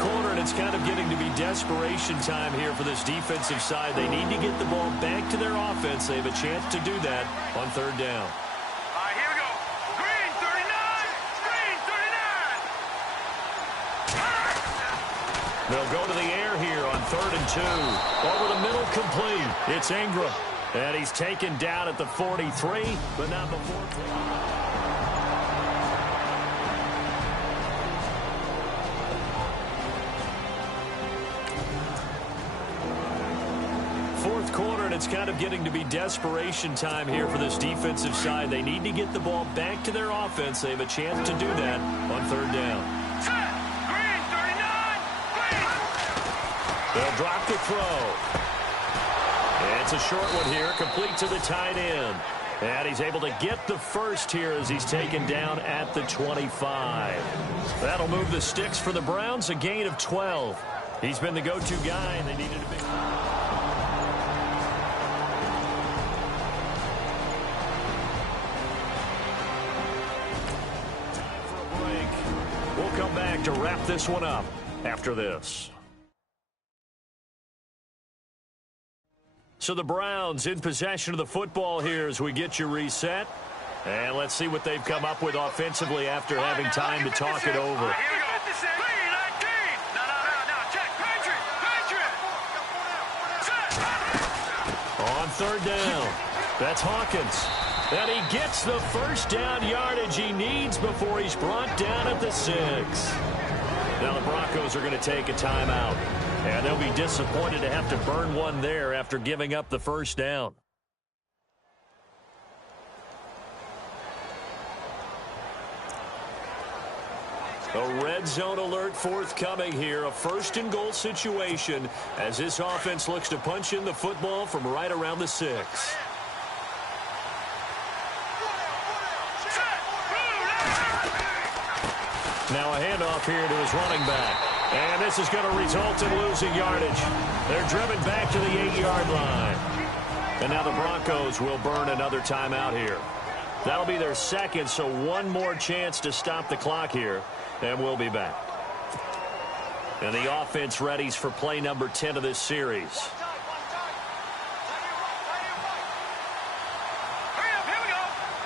quarter, and it's kind of getting to be desperation time here for this defensive side. They need to get the ball back to their offense. They have a chance to do that on third down. All right, here we go. Green 39. Green 39. They'll go to the air here on 3rd and 2. Over the middle, complete. It's Ingram. And he's taken down at the 43, but not before. Fourth quarter, and it's kind of getting to be desperation time here for this defensive side. They need to get the ball back to their offense. They have a chance to do that on third down. Green 39. Green. They'll drop the throw. It's a short one here, complete to the tight end. And he's able to get the first here as he's taken down at the 25. That'll move the sticks for the Browns, a gain of 12. He's been the go-to guy, and they needed a big... For a break. We'll come back to wrap this one up after this. So the Browns in possession of the football here as we get you reset. And let's see what they've come up with offensively after having time to talk it over. Here we go. Green 19. No. Check. Patriot. On third down, that's Hawkins. And he gets the first down yardage he needs before he's brought down at the 6. Now the Broncos are going to take a timeout. And they'll be disappointed to have to burn one there after giving up the first down. A red zone alert forthcoming here. A first and goal situation as this offense looks to punch in the football from right around the 6. Now a handoff here to his running back. And this is going to result in losing yardage. They're driven back to the 8-yard line. And now the Broncos will burn another timeout here. That'll be their second, so one more chance to stop the clock here. And we'll be back. And the offense readies for play number 10 of this series.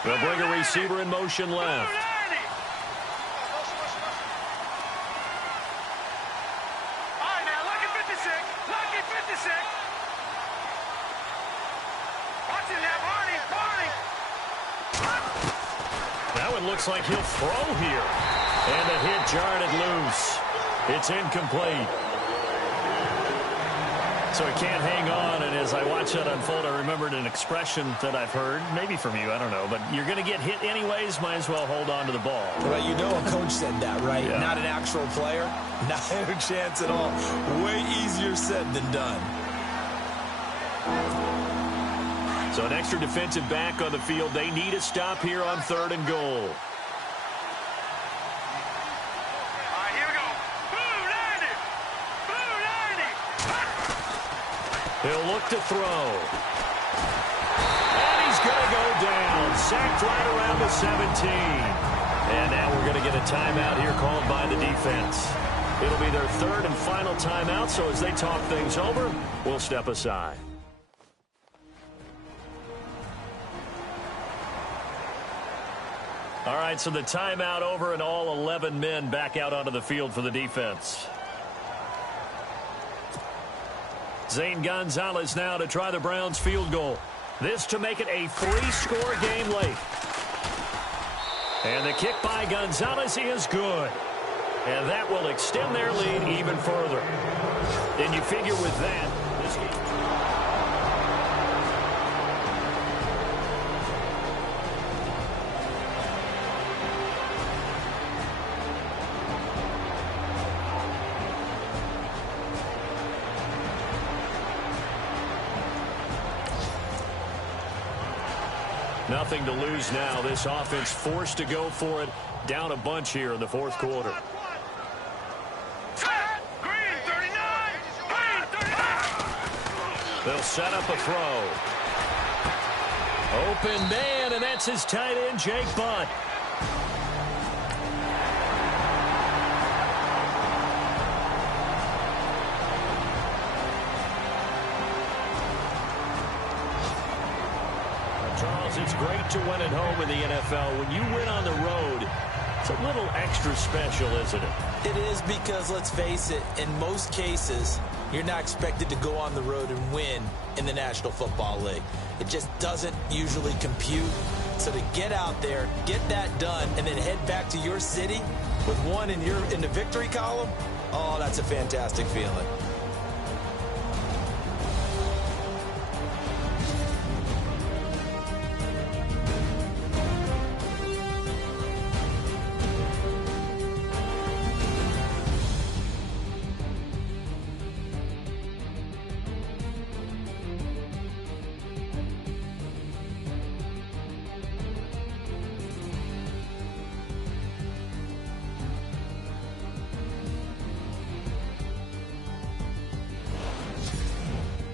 They'll bring a receiver in motion left. Looks like he'll throw here. And the hit jarred it loose. It's incomplete. So he can't hang on, and as I watch that unfold, I remembered an expression that I've heard, maybe from you, I don't know, but you're going to get hit anyways, might as well hold on to the ball. Well, you know a coach said that, right? Yeah. Not an actual player. Not a chance at all. Way easier said than done. So an extra defensive back on the field. They need a stop here on 3rd and goal. All right, here we go. Blue 90. He'll look to throw. And he's going to go down. Sacked right around the 17. And now we're going to get a timeout here called by the defense. It'll be their 3rd and final timeout, so as they talk things over, we'll step aside. All right, so the timeout over and all 11 men back out onto the field for the defense. Zane Gonzalez now to try the Browns field goal. This to make it a 3-score game late. And the kick by Gonzalez is good. And that will extend their lead even further. And you figure with that, this game... Nothing to lose now. This offense forced to go for it. Down a bunch here in the 4th quarter. Green 39. Green 39. They'll set up a throw. Open man, and that's his tight end, Jake Butt. great to win at home in the NFL. When you win on the road, it's a little extra special, isn't it? It is, because, let's face it, in most cases, you're not expected to go on the road and win in the National Football League. It just doesn't usually compute. So to get out there, get that done, and then head back to your city with one in the victory column, oh, that's a fantastic feeling.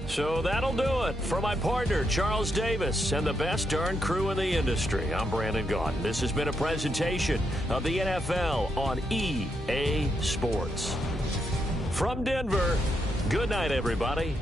So that'll do it. For my partner, Charles Davis, and the best darn crew in the industry, I'm Brandon Gaudin. This has been a presentation of the NFL on EA Sports. From Denver, good night, everybody.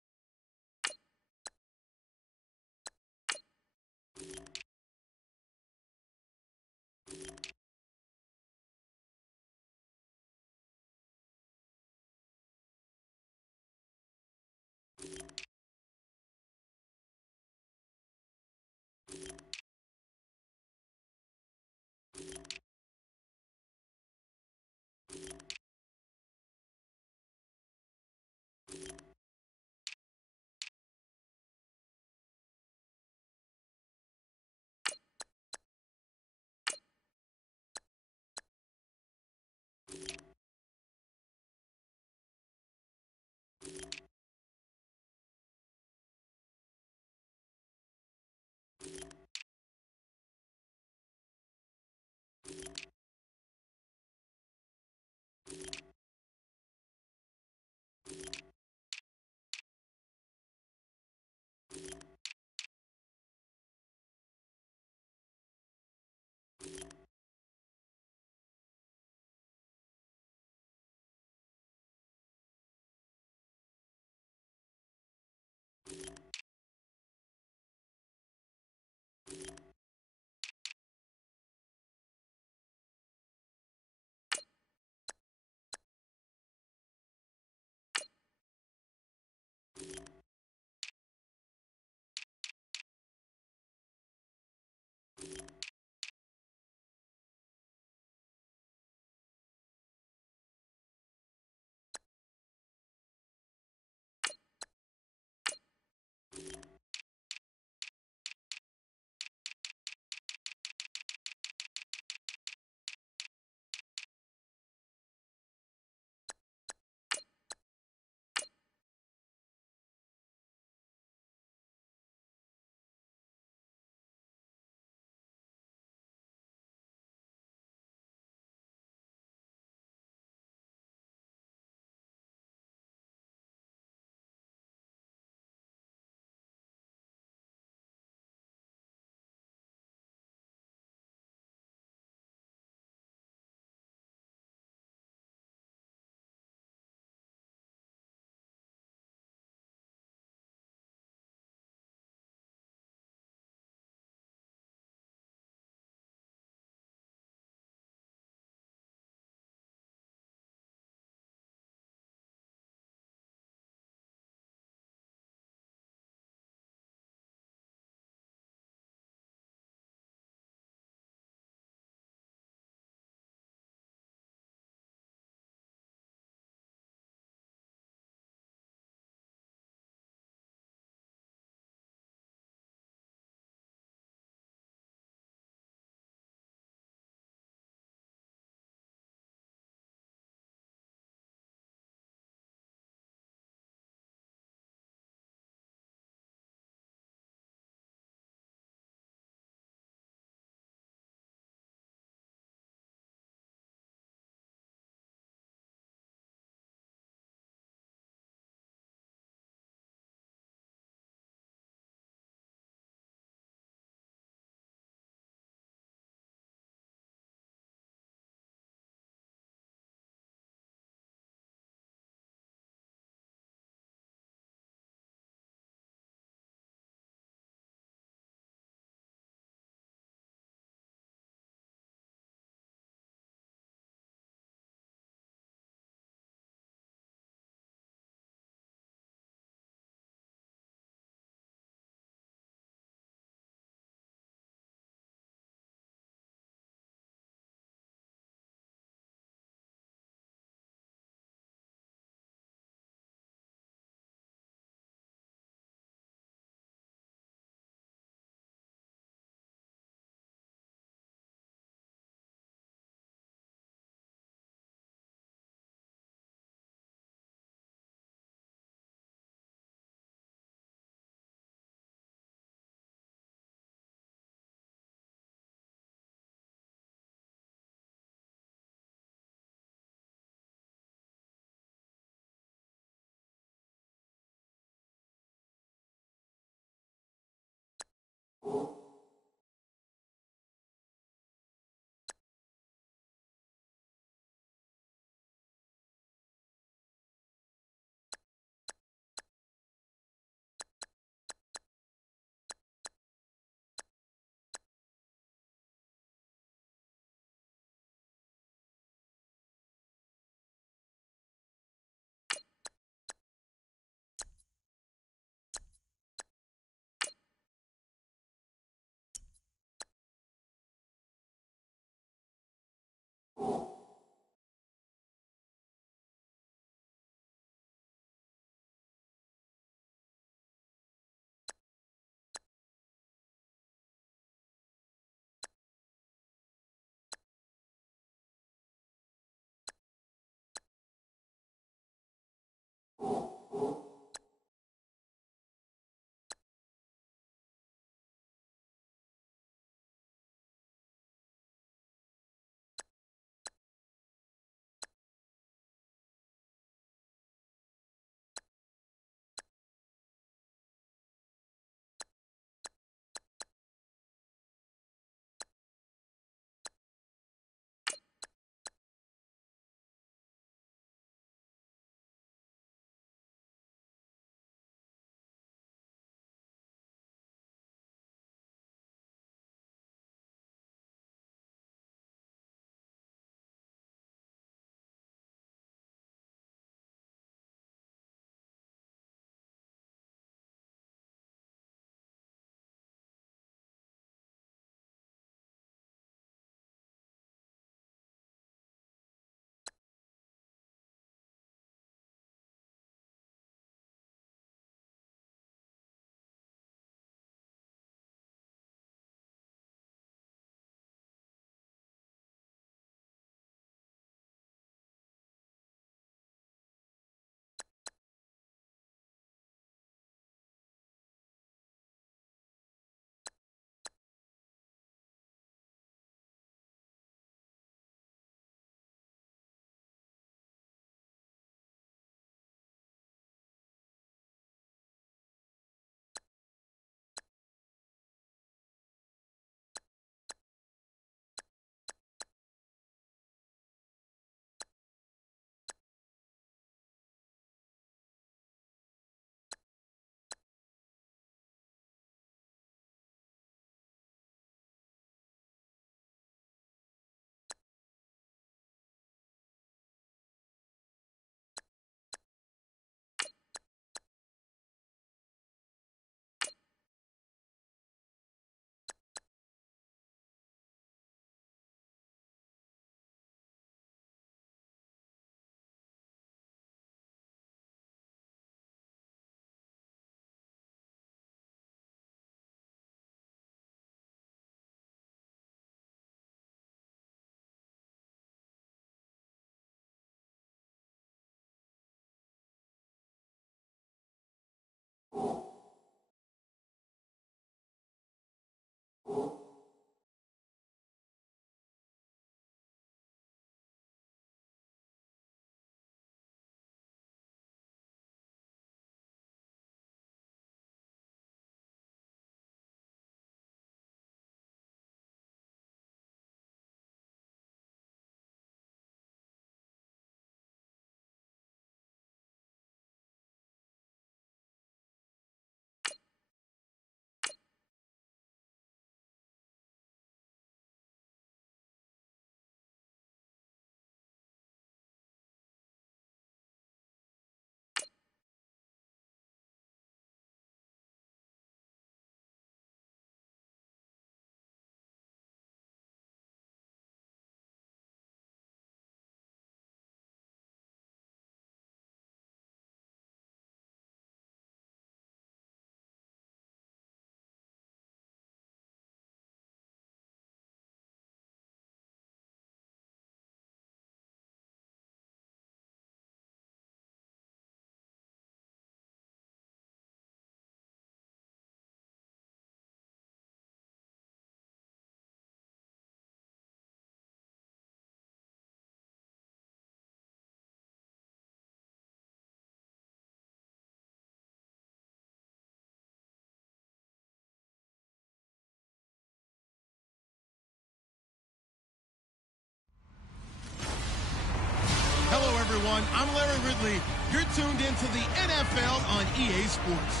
everyone. I'm Larry Ridley. You're tuned into the NFL on EA Sports.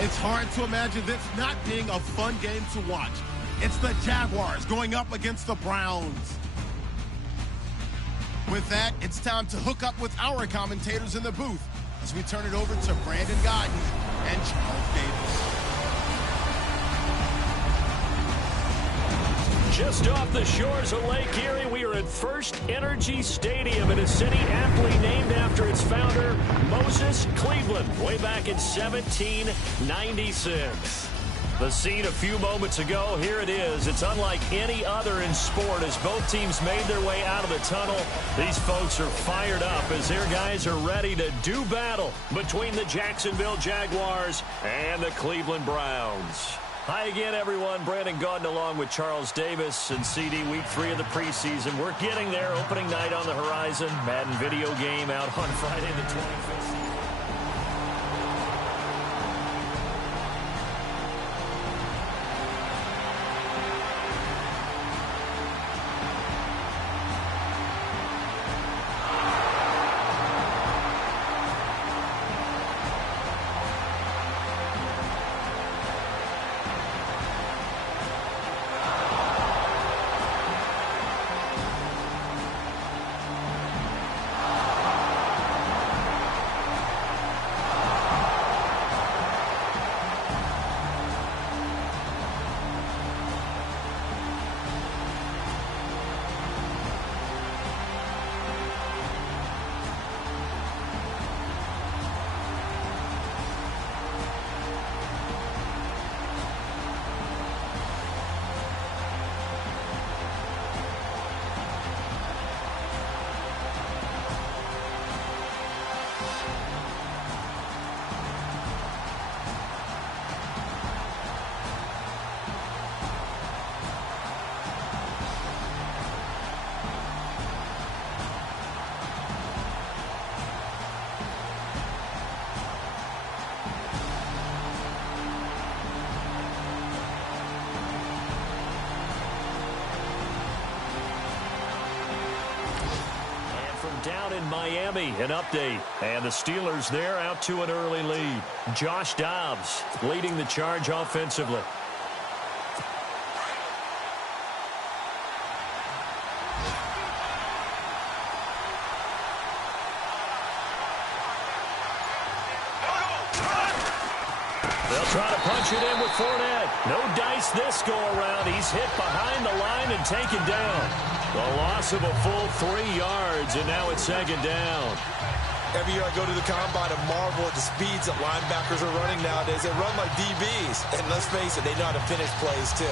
It's hard to imagine this not being a fun game to watch. It's the Jaguars going up against the Browns. With that, it's time to hook up with our commentators in the booth as we turn it over to Brandon Godden and Charles Davis. Just off the shores of Lake Erie, we are at First Energy Stadium in a city aptly named after its founder, Moses Cleveland, way back in 1796. The scene a few moments ago, here it is. It's unlike any other in sport as both teams made their way out of the tunnel. These folks are fired up as their guys are ready to do battle between the Jacksonville Jaguars and the Cleveland Browns. Hi again, everyone. Brandon Gaudin along with Charles Davis and CD Week 3 of the preseason. We're getting there. Opening night on the horizon. Madden video game out on Friday the 25th. Down in Miami, an update. And the Steelers there out to an early lead. Josh Dobbs leading the charge offensively. They'll try to punch it in with Fournette. No dice this go around. He's hit behind the line and taken down. The loss of a full 3 yards, and now it's second down. Every year I go to the combine and marvel at the speeds that linebackers are running nowadays. They run like DBs. And let's face it, they know how to finish plays too.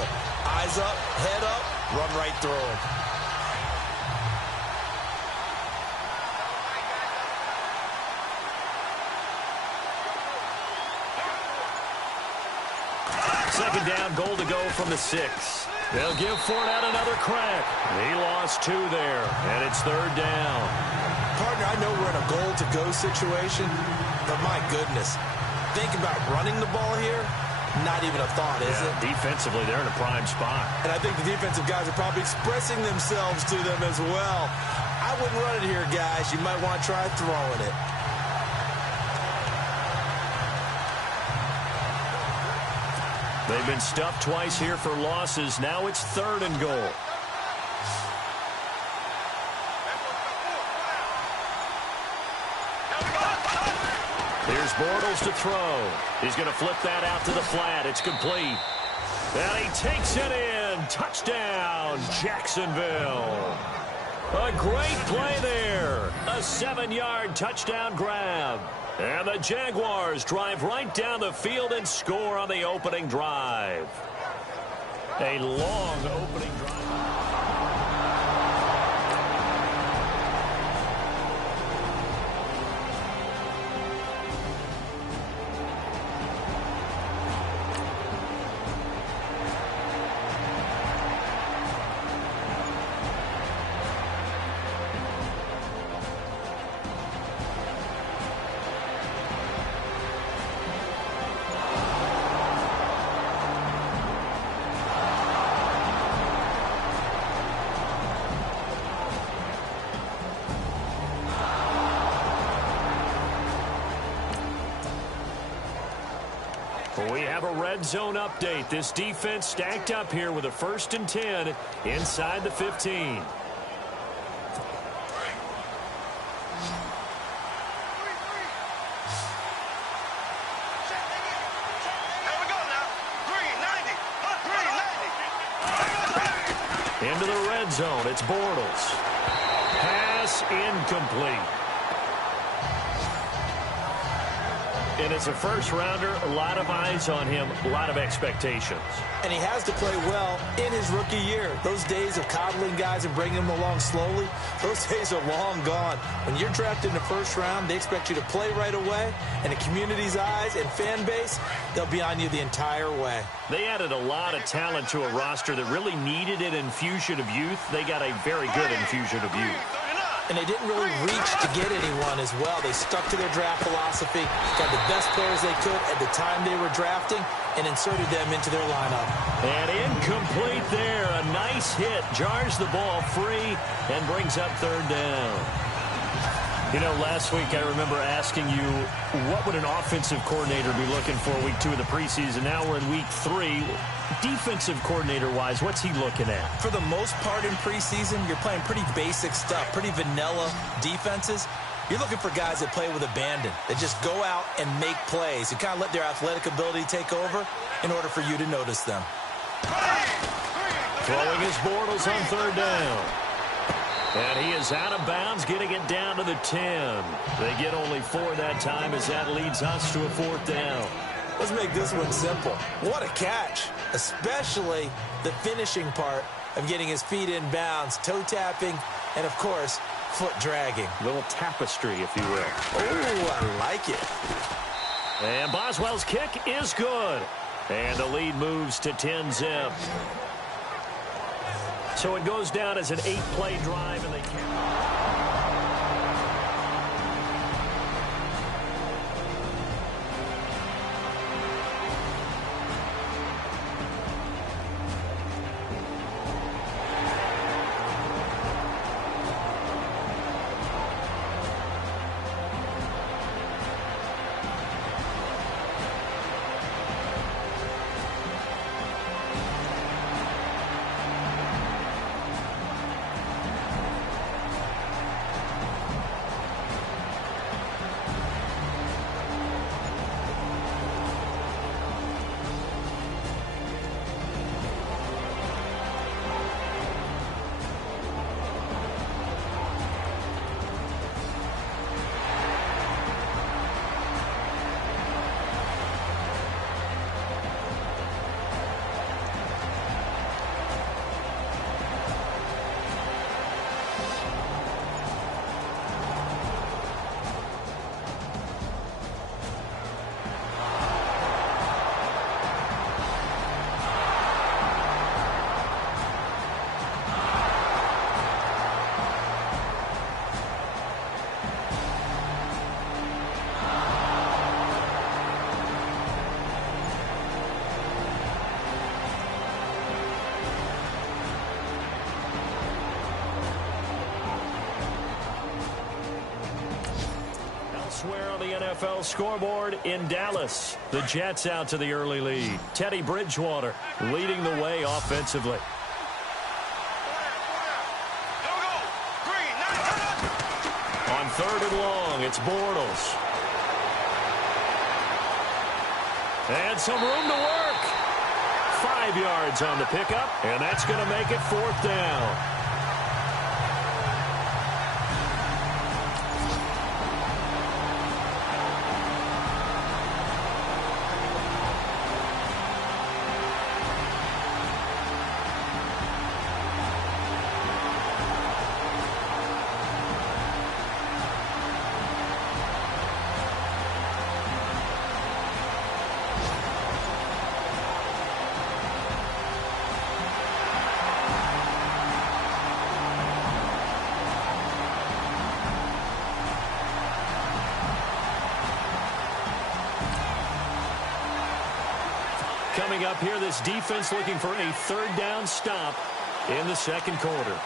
Eyes up, head up, run right through them. Second down, goal to go from the 6. They'll give Fournette another crack. He lost 2 there, and it's third down. Partner, I know we're in a goal-to-go situation, but my goodness, think about running the ball here. Not even a thought, is it? Defensively, they're in a prime spot. And I think the defensive guys are probably expressing themselves to them as well. I wouldn't run it here, guys. You might want to try throwing it. They've been stuffed twice here for losses. Now it's third and goal. Here's Bortles to throw. He's going to flip that out to the flat. It's complete. And he takes it in. Touchdown, Jacksonville. A great play there. A 7-yard touchdown grab. And the Jaguars drive right down the field and score on the opening drive. A long opening drive. We have a red zone update. This defense stacked up here with a 1st and 10 inside the 15. Here we go now. Green, 90. Green, 90. Into the red zone. It's Bortles. Pass incomplete. And it's a first-rounder, a lot of eyes on him, a lot of expectations. And he has to play well in his rookie year. Those days of coddling guys and bringing them along slowly, those days are long gone. When you're drafted in the first round, they expect you to play right away. And the community's eyes and fan base, they'll be on you the entire way. They added a lot of talent to a roster that really needed an infusion of youth. They got a very good infusion of youth. And they didn't really reach to get anyone as well. They stuck to their draft philosophy, got the best players they could at the time they were drafting, and inserted them into their lineup. And incomplete there. A nice hit. Jars the ball free and brings up 3rd down. You know, last week I remember asking you, what would an offensive coordinator be looking for week 2 of the preseason? Now we're in week 3. Defensive coordinator-wise, what's he looking at? For the most part in preseason, you're playing pretty basic stuff, pretty vanilla defenses. You're looking for guys that play with abandon, that just go out and make plays and kind of let their athletic ability take over in order for you to notice them. Throwing his Bortles on 3rd down. And he is out of bounds, getting it down to the 10. They get only 4 that time as that leads us to a 4th down. Let's make this one simple. What a catch, especially the finishing part of getting his feet in bounds, toe tapping, and, of course, foot dragging. A little tapestry, if you will. Oh, I like it. And Boswell's kick is good. And the lead moves to 10-zip. So it goes down as an 8-play drive, and they can't. Elsewhere on the NFL scoreboard in Dallas, the Jets out to the early lead. Teddy Bridgewater leading the way offensively. On 3rd and long, it's Bortles. And some room to work. 5 yards on the pickup, and that's going to make it 4th down. Coming up here, this defense looking for a 3rd down stop in the 2nd quarter.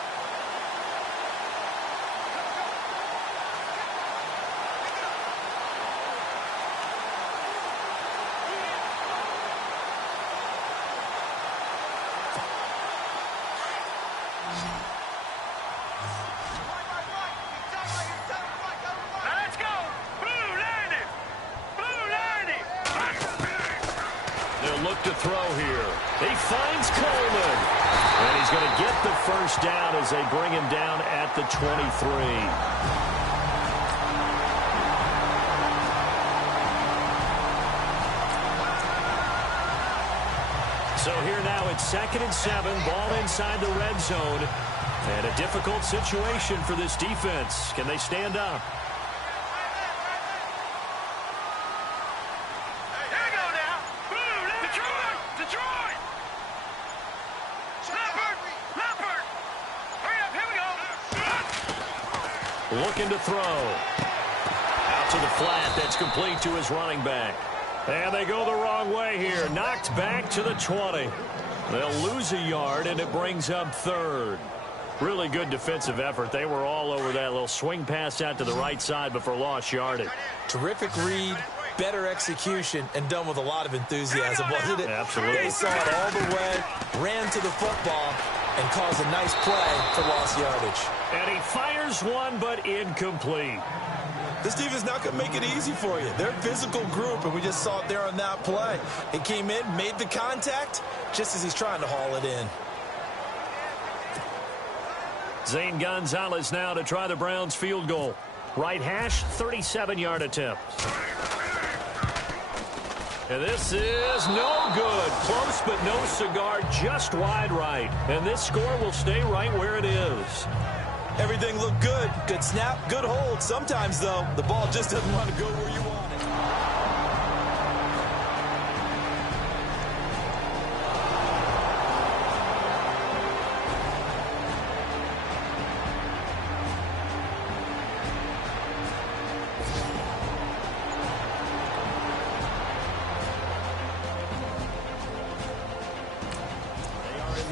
Let's go. Blue 90. Blue 90. They'll look to throw here. He finds Coleman. And he's going to get the first down as they bring him down at the 23. So here now it's 2nd and 7, ball inside the red zone. And a difficult situation for this defense. Can they stand up? Here we go now. Blue, Detroit. Detroit. Leopard. Leopard. Hurry up. Here we go. Looking to throw. Out to the flat. That's complete to his running back. And they go the wrong way here. Knocked back to the 20. They'll lose a yard, and it brings up 3rd. Really good defensive effort. They were all over that little swing pass out to the right side, but for lost yardage. Terrific read, better execution, and done with a lot of enthusiasm, wasn't it? Absolutely. They saw it all the way, ran to the football, and caused a nice play for lost yardage. And he fires one, but incomplete. This defense is not going to make it easy for you. They're a physical group, and we just saw it there on that play. He came in, made the contact, just as he's trying to haul it in. Zane Gonzalez now to try the Browns field goal. Right hash, 37-yard attempt. And this is no good. Close, but no cigar, just wide right. And this score will stay right where it is. Everything looked good. Good snap, good hold. Sometimes, though, the ball just doesn't want to go where you want it.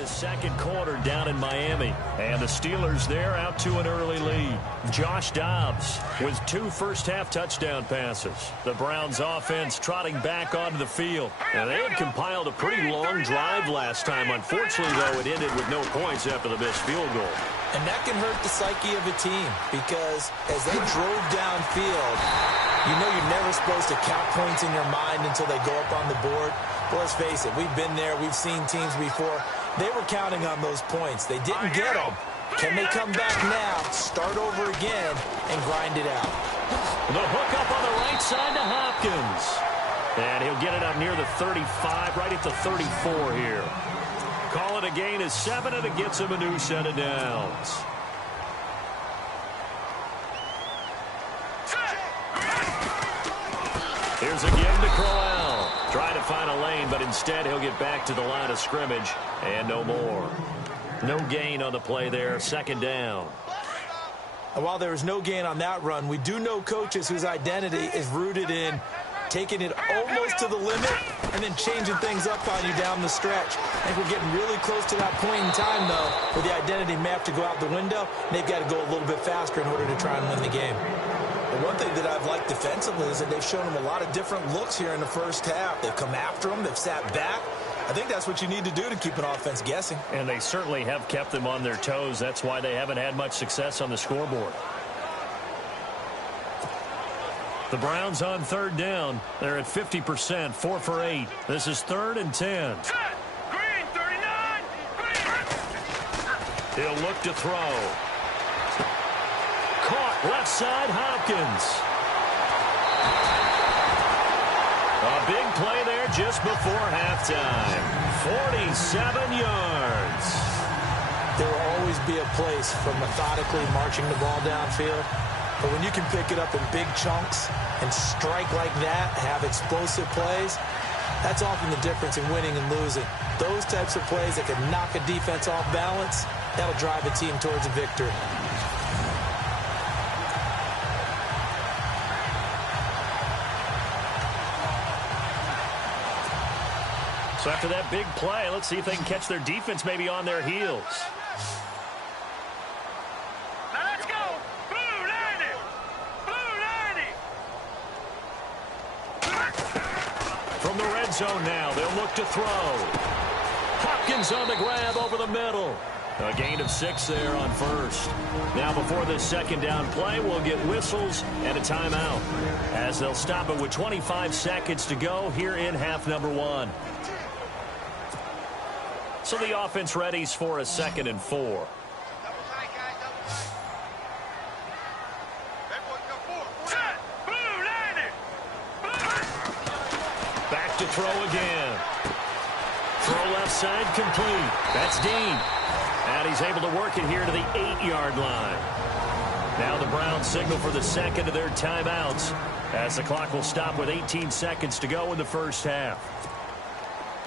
Second quarter down in Miami, and the Steelers there out to an early lead. Josh Dobbs with 2 first-half touchdown passes. The Browns offense trotting back onto the field. And they had compiled a pretty long drive last time. Unfortunately, though, it ended with no points after the missed field goal. And that can hurt the psyche of a team, because as they drove downfield, you know you're never supposed to count points in your mind until they go up on the board. But let's face it, we've been there, we've seen teams before. They were counting on those points. They didn't get them. Can they come back now, start over again, and grind it out? The hook up on the right side to Hopkins. And he'll get it up near the 35, right at the 34 here. Call it a gain of 7, and it gets him a new set of downs. Here's a give to Crowell. Trying to find a lane, but instead he'll get back to the line of scrimmage, and no more. No gain on the play there, 2nd down. And while there was no gain on that run, we do know coaches whose identity is rooted in taking it almost to the limit and then changing things up on you down the stretch. I think we're getting really close to that point in time, though, where the identity may have to go out the window. They've got to go a little bit faster in order to try and win the game. The one thing that I've liked defensively is that they've shown them a lot of different looks here in the first half. They've come after them. They've sat back. I think that's what you need to do to keep an offense guessing. And they certainly have kept them on their toes. That's why they haven't had much success on the scoreboard. The Browns on 3rd down. They're at 50%, 4 for 8. This is 3rd and 10. Green 39. Green. He'll look to throw. Caught left side, Hopkins. A big play there just before halftime. 47 yards. There will always be a place for methodically marching the ball downfield. But when you can pick it up in big chunks and strike like that, have explosive plays, that's often the difference in winning and losing. Those types of plays that can knock a defense off balance, that'll drive a team towards a victory. So after that big play, let's see if they can catch their defense maybe on their heels. Now let's go. Blue 90. Blue 90. From the red zone now, they'll look to throw. Hopkins on the grab over the middle. A gain of 6 there on first. Now before this second down play, we'll get whistles and a timeout, as they'll stop it with 25 seconds to go here in half number 1. So the offense readies for a 2nd and 4. Back to throw again. Throw left side complete. That's Dean. And he's able to work it here to the 8-yard line. Now the Browns signal for the second of their timeouts, as the clock will stop with 18 seconds to go in the first half.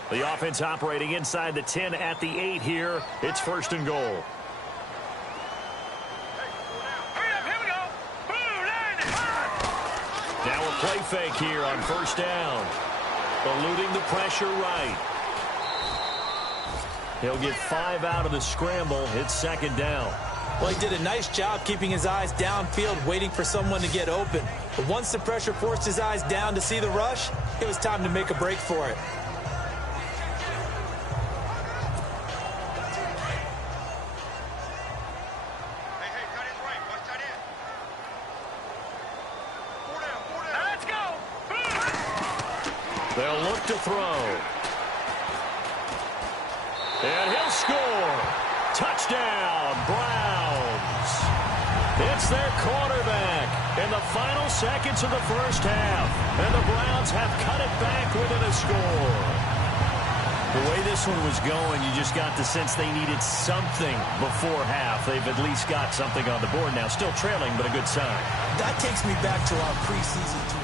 The offense operating inside the 10 at the 8 here. It's 1st and goal. Now a play fake here on 1st down. Eluding the pressure right. He'll get 5 out of the scramble. It's 2nd down. Well, he did a nice job keeping his eyes downfield, waiting for someone to get open. But once the pressure forced his eyes down to see the rush, it was time to make a break for it. They'll look to throw. And he'll score. Touchdown, Browns. It's their quarterback in the final seconds of the first half. And the Browns have cut it back within a score. The way this one was going, you just got the sense they needed something before half. They've at least got something on the board now. Still trailing, but a good sign. That takes me back to our preseason tour.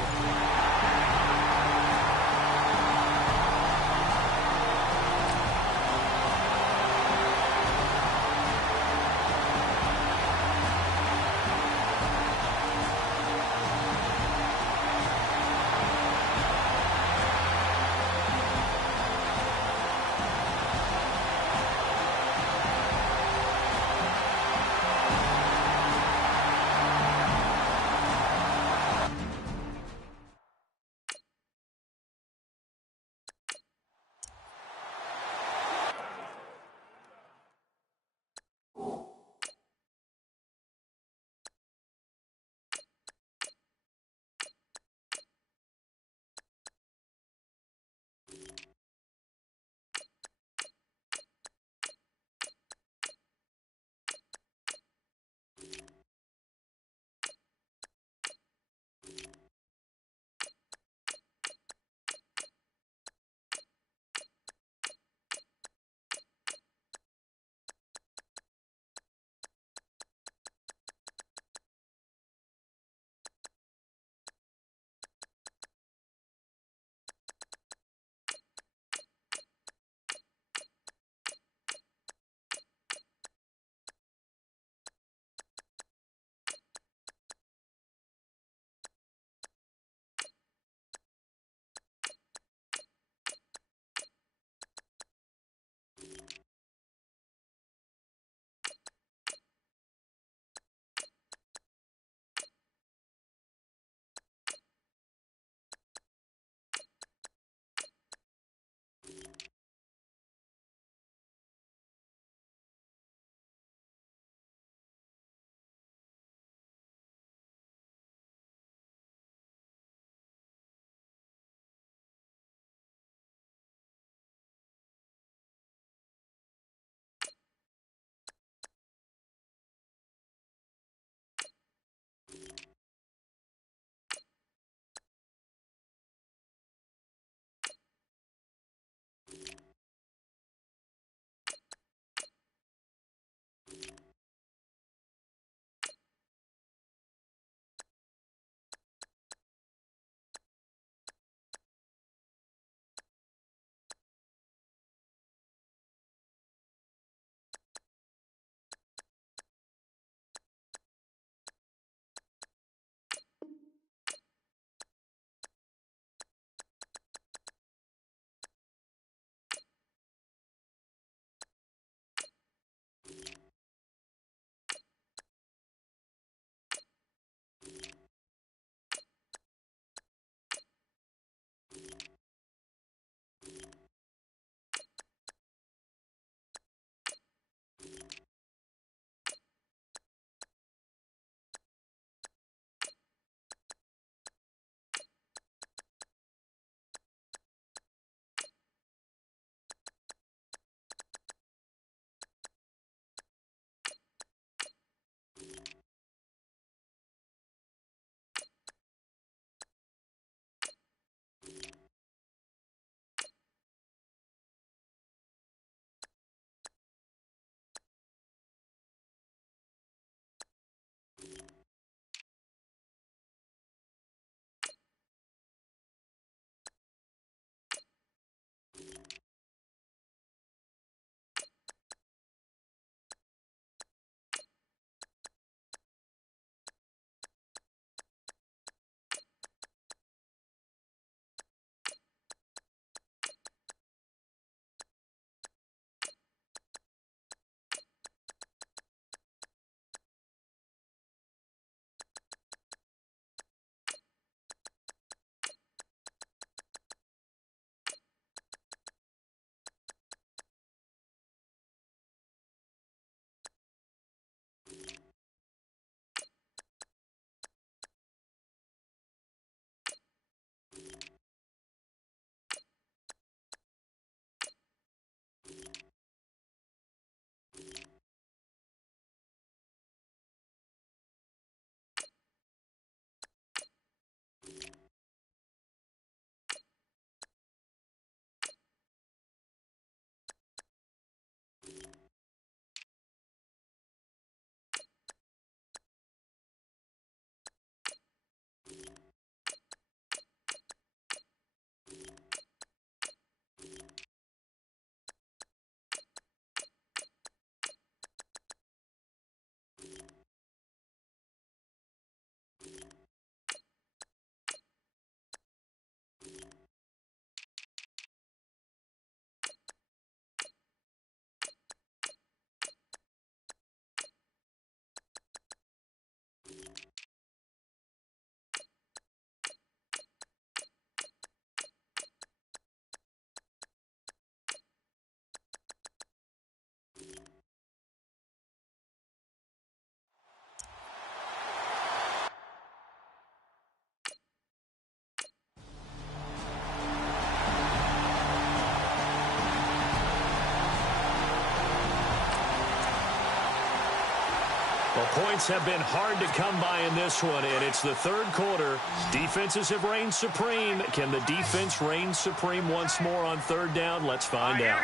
Well, points have been hard to come by in this one, and it's the third quarter. Defenses have reigned supreme. Can the defense reign supreme once more on third down? Let's find out.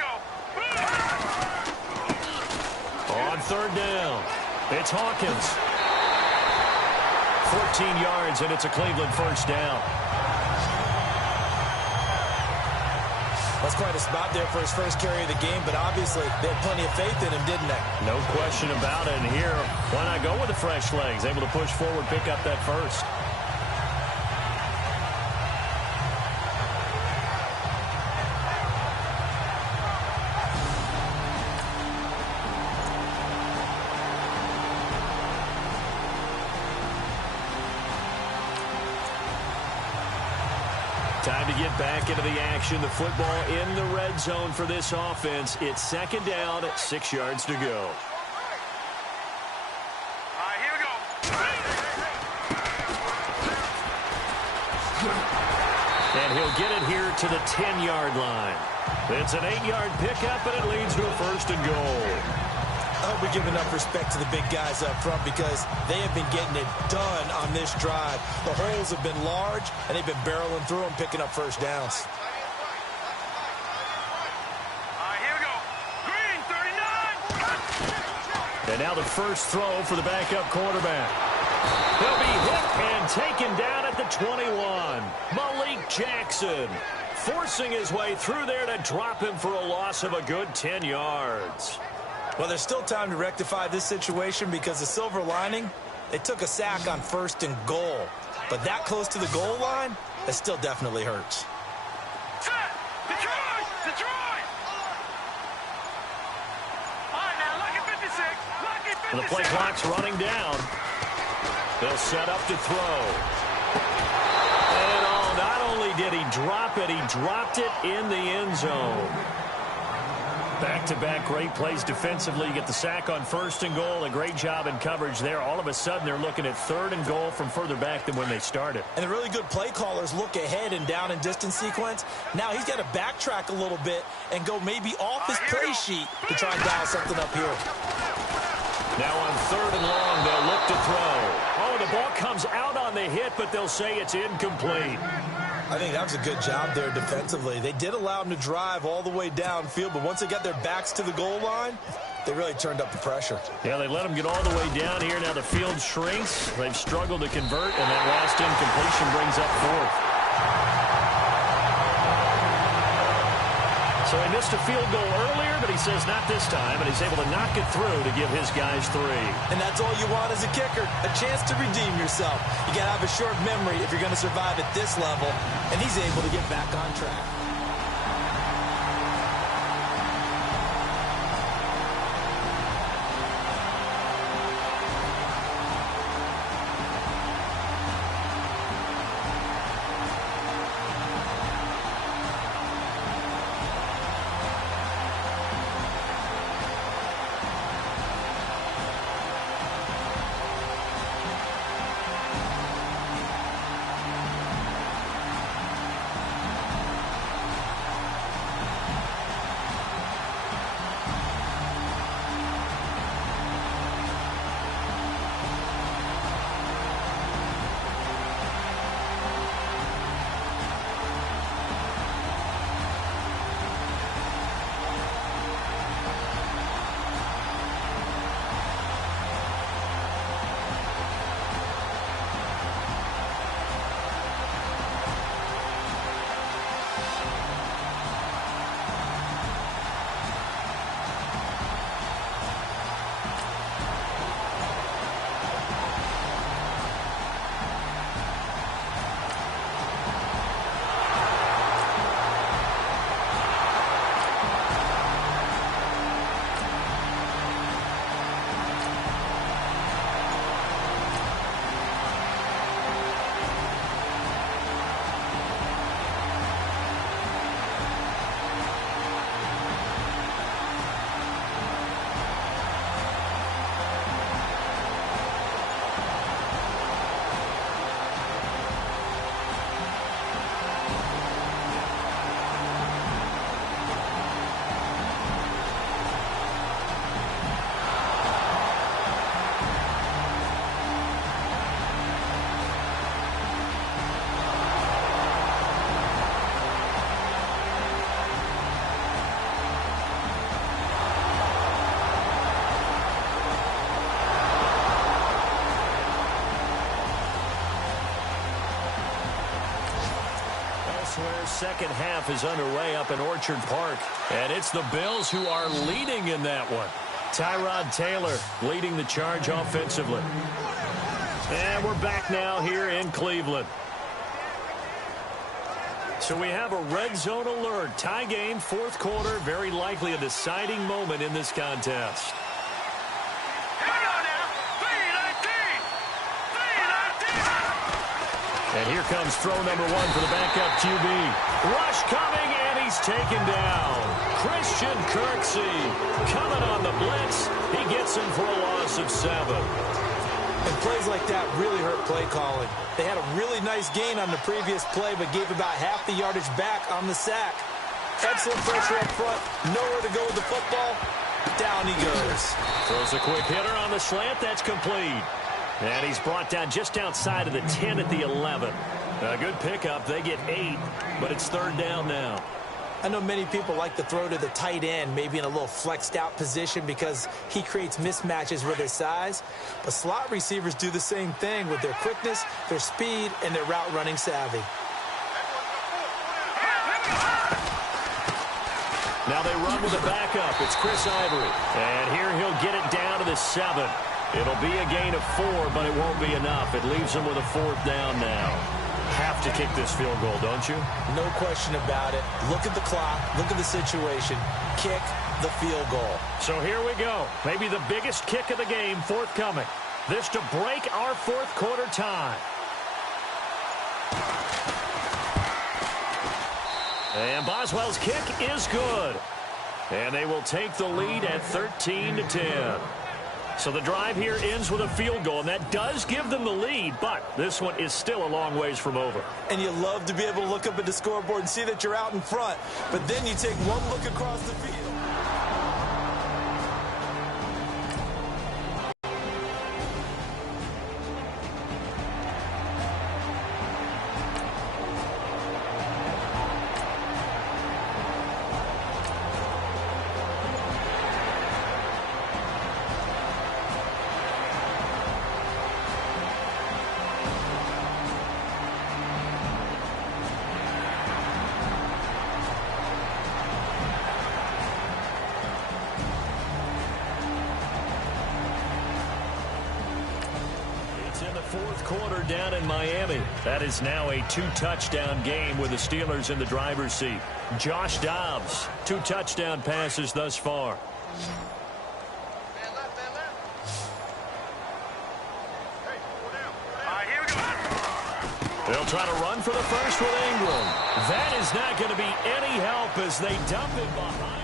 On third down, it's Hawkins. 14 yards, and it's a Cleveland first down. That's quite a spot there for his first carry of the game, but obviously they had plenty of faith in him, didn't they? No question about it. And here, why not go with the fresh legs? Able to push forward, pick up that first. Time to get back into the action. The football in the red zone for this offense. It's second down at 6 yards to go. All right, here we go. And he'll get it here to the 10-yard line. It's an 8-yard pickup, and it leads to a first and goal. I hope we give enough respect to the big guys up front because they have been getting it done on this drive. The holes have been large, and they've been barreling through them, picking up first downs. All right, here we go. Green, 39. And now the first throw for the backup quarterback. He'll be hit and taken down at the 21. Malik Jackson forcing his way through there to drop him for a loss of a good 10 yards. Well, there's still time to rectify this situation because the silver lining, they took a sack on first and goal. But that close to the goal line, that still definitely hurts. Set. Detroit. Detroit. All right, now, lucky 56. Lucky 56. And the play clock's running down. They'll set up to throw. And not only did he drop it, he dropped it in the end zone. Back-to-back great plays defensively. You get the sack on first and goal. A great job in coverage there. All of a sudden, they're looking at third and goal from further back than when they started. And the really good play callers look ahead and down and distance sequence. Now he's got to backtrack a little bit and go maybe off his play sheet to try and dial something up here. Now on third and long, they'll look to throw. Oh, the ball comes out on the hit, but they'll say it's incomplete. I think that was a good job there defensively. They did allow him to drive all the way downfield, but once they got their backs to the goal line, they really turned up the pressure. Yeah, they let him get all the way down here. Now the field shrinks. They've struggled to convert, and that last incompletion brings up fourth. So he missed a field goal earlier, but he says not this time, and he's able to knock it through to give his guys 3. And that's all you want as a kicker, a chance to redeem yourself. You got to have a short memory if you're going to survive at this level, and he's able to get back on track. Elsewhere, second half is underway up in Orchard Park. And it's the Bills who are leading in that one. Tyrod Taylor leading the charge offensively. And we're back now here in Cleveland. So we have a red zone alert. Tie game, fourth quarter. Very likely a deciding moment in this contest. Here we go now. 3-19. And here comes throw number one for the backup QB. Rush coming, and he's taken down. Christian Kirksey coming on the blitz. He gets him for a loss of 7. And plays like that really hurt play calling. They had a really nice gain on the previous play, but gave about half the yardage back on the sack. Excellent pressure up front. Nowhere to go with the football. Down he goes. Throws a quick hitter on the slant. That's complete. And he's brought down just outside of the 10 at the 11. A good pickup. They get 8, but it's third down now. I know many people like to throw to the tight end, maybe in a little flexed out position because he creates mismatches with his size. But slot receivers do the same thing with their quickness, their speed, and their route running savvy. Now they run with a backup. It's Chris Ivory. And here he'll get it down to the 7. It'll be a gain of 4, but it won't be enough. It leaves him with a fourth down now. Have to kick this field goal, don't you? No question about it. Look at the clock. Look at the situation. Kick the field goal. So here we go. Maybe the biggest kick of the game forthcoming. This to break our fourth quarter tie. And Boswell's kick is good. And they will take the lead at 13-10. So the drive here ends with a field goal, and that does give them the lead, but this one is still a long ways from over. And you love to be able to look up at the scoreboard and see that you're out in front, but then you take one look across the field. Fourth quarter down in Miami. That is now a 2-touchdown game with the Steelers in the driver's seat. Josh Dobbs, 2 touchdown passes thus far. Here we go. They'll try to run for the first with Ingram. That is not going to be any help as they dump it behind.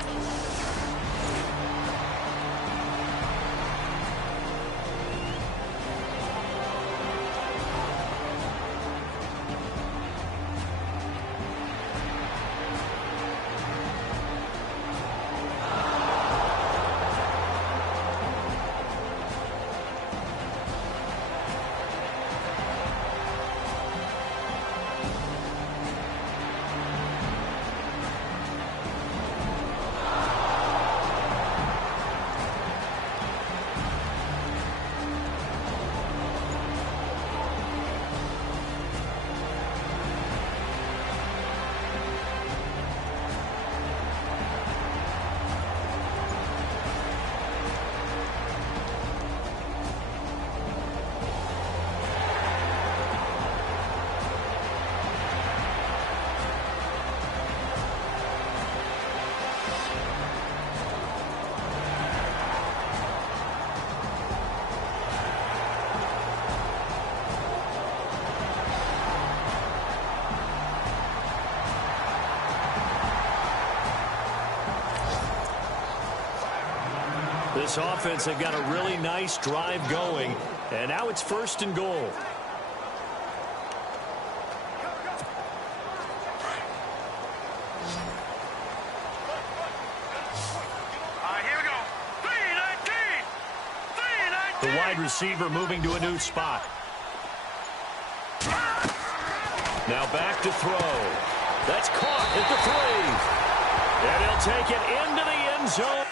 This offense had got a really nice drive going, and now it's 1st and goal. Here we go. 3-19. The wide receiver moving to a new spot. Now back to throw. That's caught at the 3. And he'll take it into the end zone.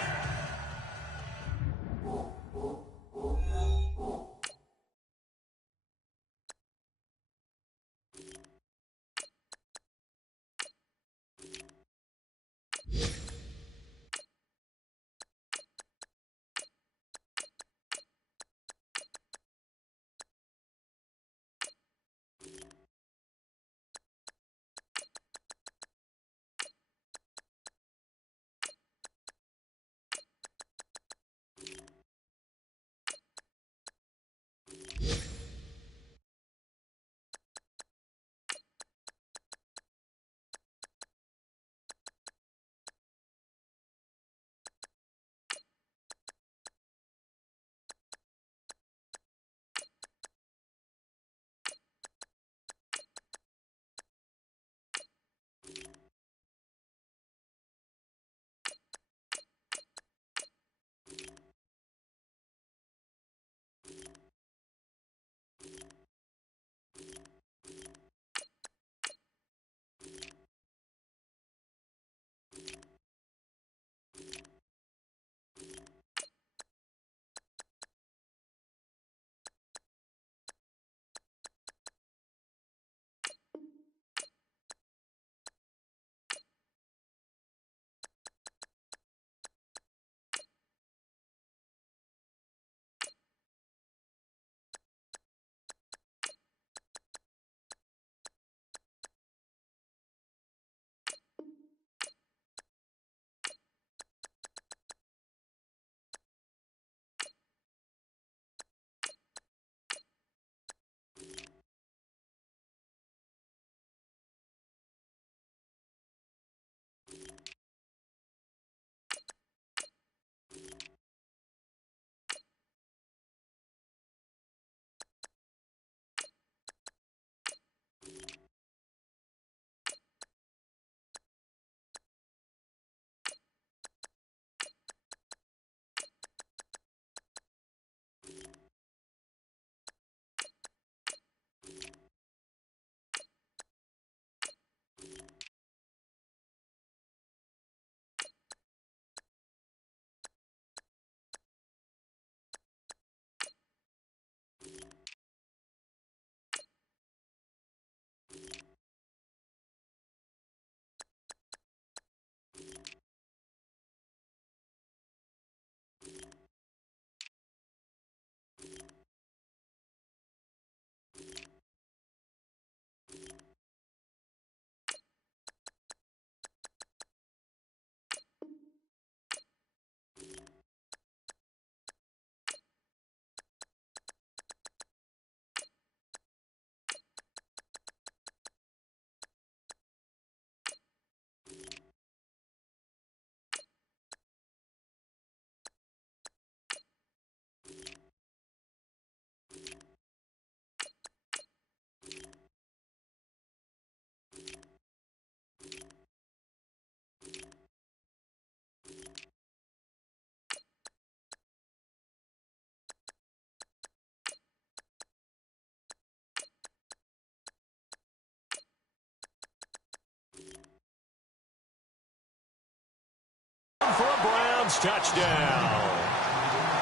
Browns touchdown.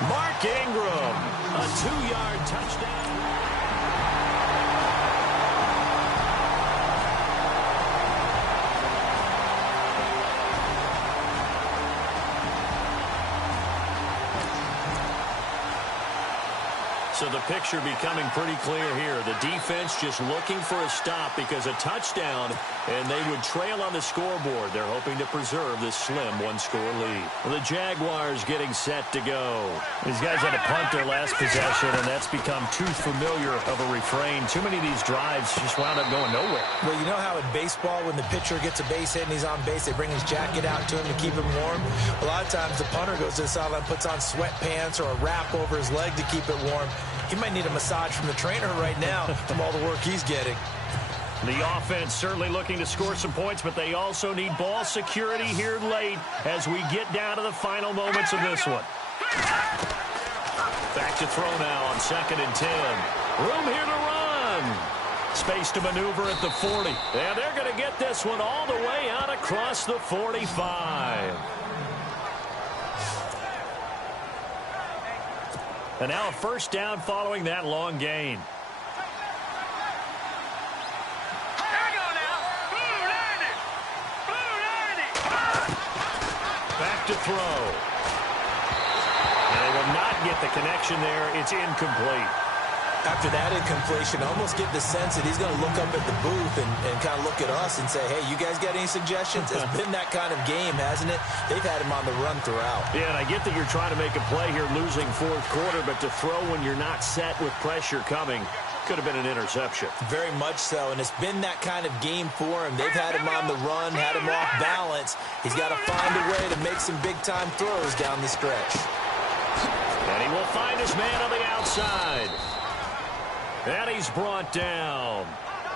Mark Ingram, a 2-yard touchdown. So the picture becoming pretty clear here. The defense just looking for a stop because a touchdown, and they would trail on the scoreboard. They're hoping to preserve this slim one-score lead. The Jaguars getting set to go. These guys had to punt their last possession, and that's become too familiar of a refrain. Too many of these drives just wound up going nowhere. Well, you know how in baseball, when the pitcher gets a base hit and he's on base, they bring his jacket out to him to keep him warm? A lot of times the punter goes to the sideline, puts on sweatpants or a wrap over his leg to keep it warm. He might need a massage from the trainer right now from all the work he's getting. The offense certainly looking to score some points, but they also need ball security here late as we get down to the final moments of this one. Back to throw now on 2nd and 10. Room here to run. Space to maneuver at the 40. And they're going to get this one all the way out across the 45. And now a first down following that long gain. Back to throw. And they will not get the connection there. It's incomplete. After that incompletion, I almost get the sense that he's going to look up at the booth and kind of look at us and say, hey, you guys got any suggestions? It's been that kind of game, hasn't it? They've had him on the run throughout. Yeah, and I get that you're trying to make a play here losing 4th quarter, but to throw when you're not set with pressure coming could have been an interception. Very much so, and it's been that kind of game for him. They've had him on the run, had him off balance. He's got to find a way to make some big-time throws down the stretch. And he will find his man on the outside. And he's brought down.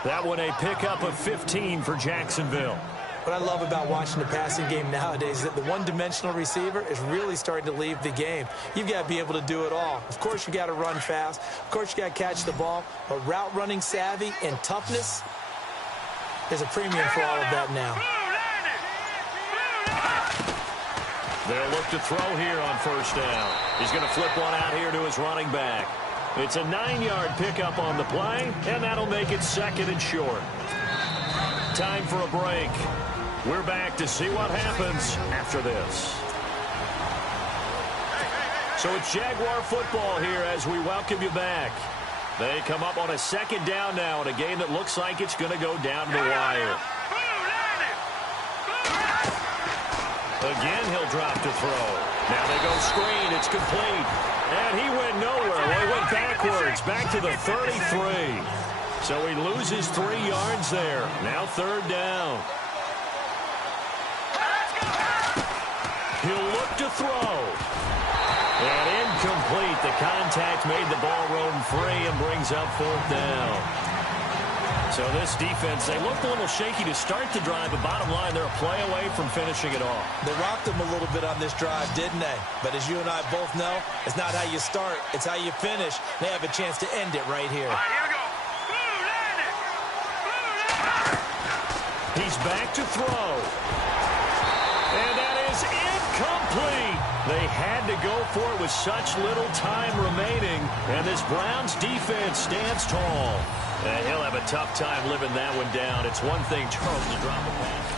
That one a pickup of 15 for Jacksonville. What I love about watching the passing game nowadays is that the one-dimensional receiver is really starting to leave the game. You've got to be able to do it all. Of course, you got to run fast. Of course, you got to catch the ball. But route running savvy and toughness, there's a premium for all of that now. They'll look to throw here on first down. He's going to flip one out here to his running back. It's a 9-yard pickup on the play, and that'll make it 2nd and short. Time for a break. We're back to see what happens after this. So it's Jaguar football here as we welcome you back. They come up on a 2nd down now in a game that looks like it's going to go down to the wire. Again, he'll drop to throw. Now they go screen. It's complete. And he went nowhere. Well, he went backwards, back to the 33. So he loses 3 yards there. Now 3rd down. He'll look to throw. And incomplete. The contact made the ball roam free and brings up 4th down. So this defense, they looked a little shaky to start the drive, but bottom line, they're a play away from finishing it off. They rocked them a little bit on this drive, didn't they? But as you and I both know, it's not how you start, it's how you finish. They have a chance to end it right here. All right, here we go. He's back to throw. And that is incomplete. They had to go for it with such little time remaining. And this Browns defense stands tall. And he'll have a tough time living that one down. It's one thing, Charles, to drop a pass.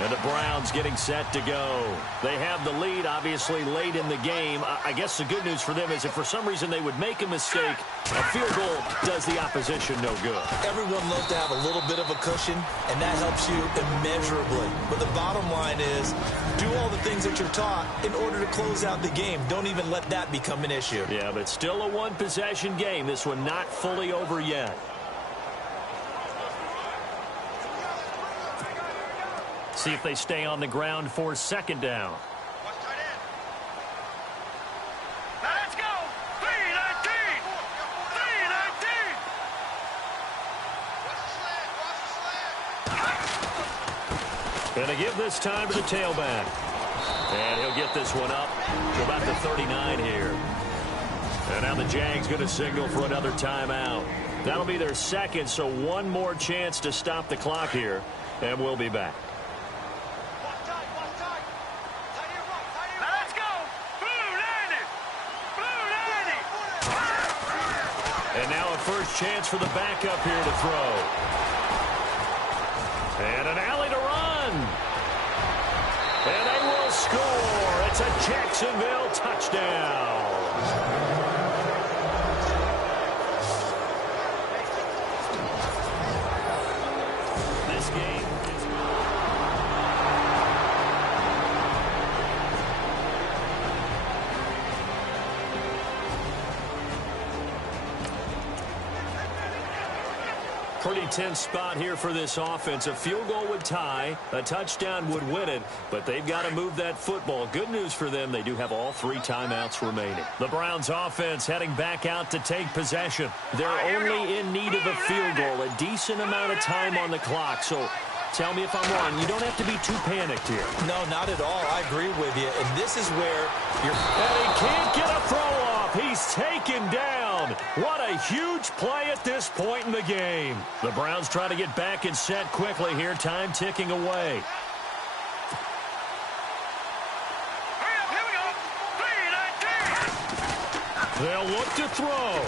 And the Browns getting set to go. They have the lead, obviously, late in the game. I guess the good news for them is if for some reason they would make a mistake, a field goal does the opposition no good. Everyone loves to have a little bit of a cushion, and that helps you immeasurably. But the bottom line is, do all the things that you're taught in order to close out the game. Don't even let that become an issue. Yeah, but still a one-possession game. This one not fully over yet. See if they stay on the ground for 2nd down. Now let's go. 319. 319. And they give this time to the tailback. And he'll get this one up to about the 39 here. And now the Jags going to signal for another timeout. That'll be their second, so one more chance to stop the clock here, and we'll be back. Now let's go. Blue 90. Blue 90. And now a first chance for the backup here to throw. And an alley to run. And they will score. It's a Jacksonville touchdown. This game is... Pretty tense spot here for this offense. A field goal would tie, a touchdown would win it, but they've got to move that football. Good news for them, they do have all 3 timeouts remaining. The Browns offense heading back out to take possession. They're only in need of a field goal, a decent amount of time on the clock. So tell me if I'm wrong. You don't have to be too panicked here. No, not at all. I agree with you. And this is where you're... And he can't get a throw off. He's taken down. What a huge play at this point in the game. The Browns try to get back and set quickly here. Time ticking away. Hurry up, here we go. 3-19. They'll look to throw.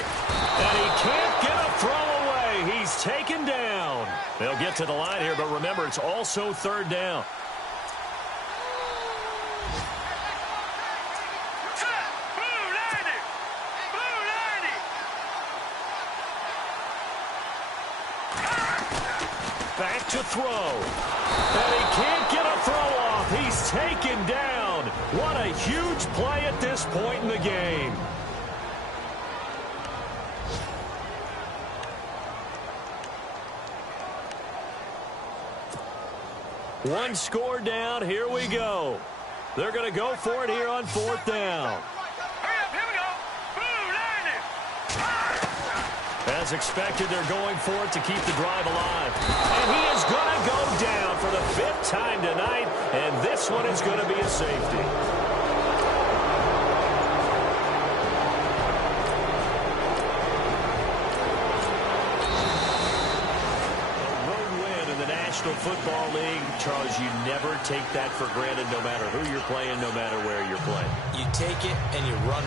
And he can't get a throw away. He's taken down. They'll get to the line here, but remember, it's also third down. Back to throw. And he can't get a throw off. He's taken down. What a huge play at this point in the game. One score down. Here we go. They're going to go for it here on 4th down. Hurry up, here we go. Blue 90. As expected, they're going for it to keep the drive alive. And he is going to go down for the 5th time tonight, and this one is going to be a safety. A road win in the National Football League. Charles, you never take that for granted no matter who you're playing, no matter where you're playing. You take it and you run.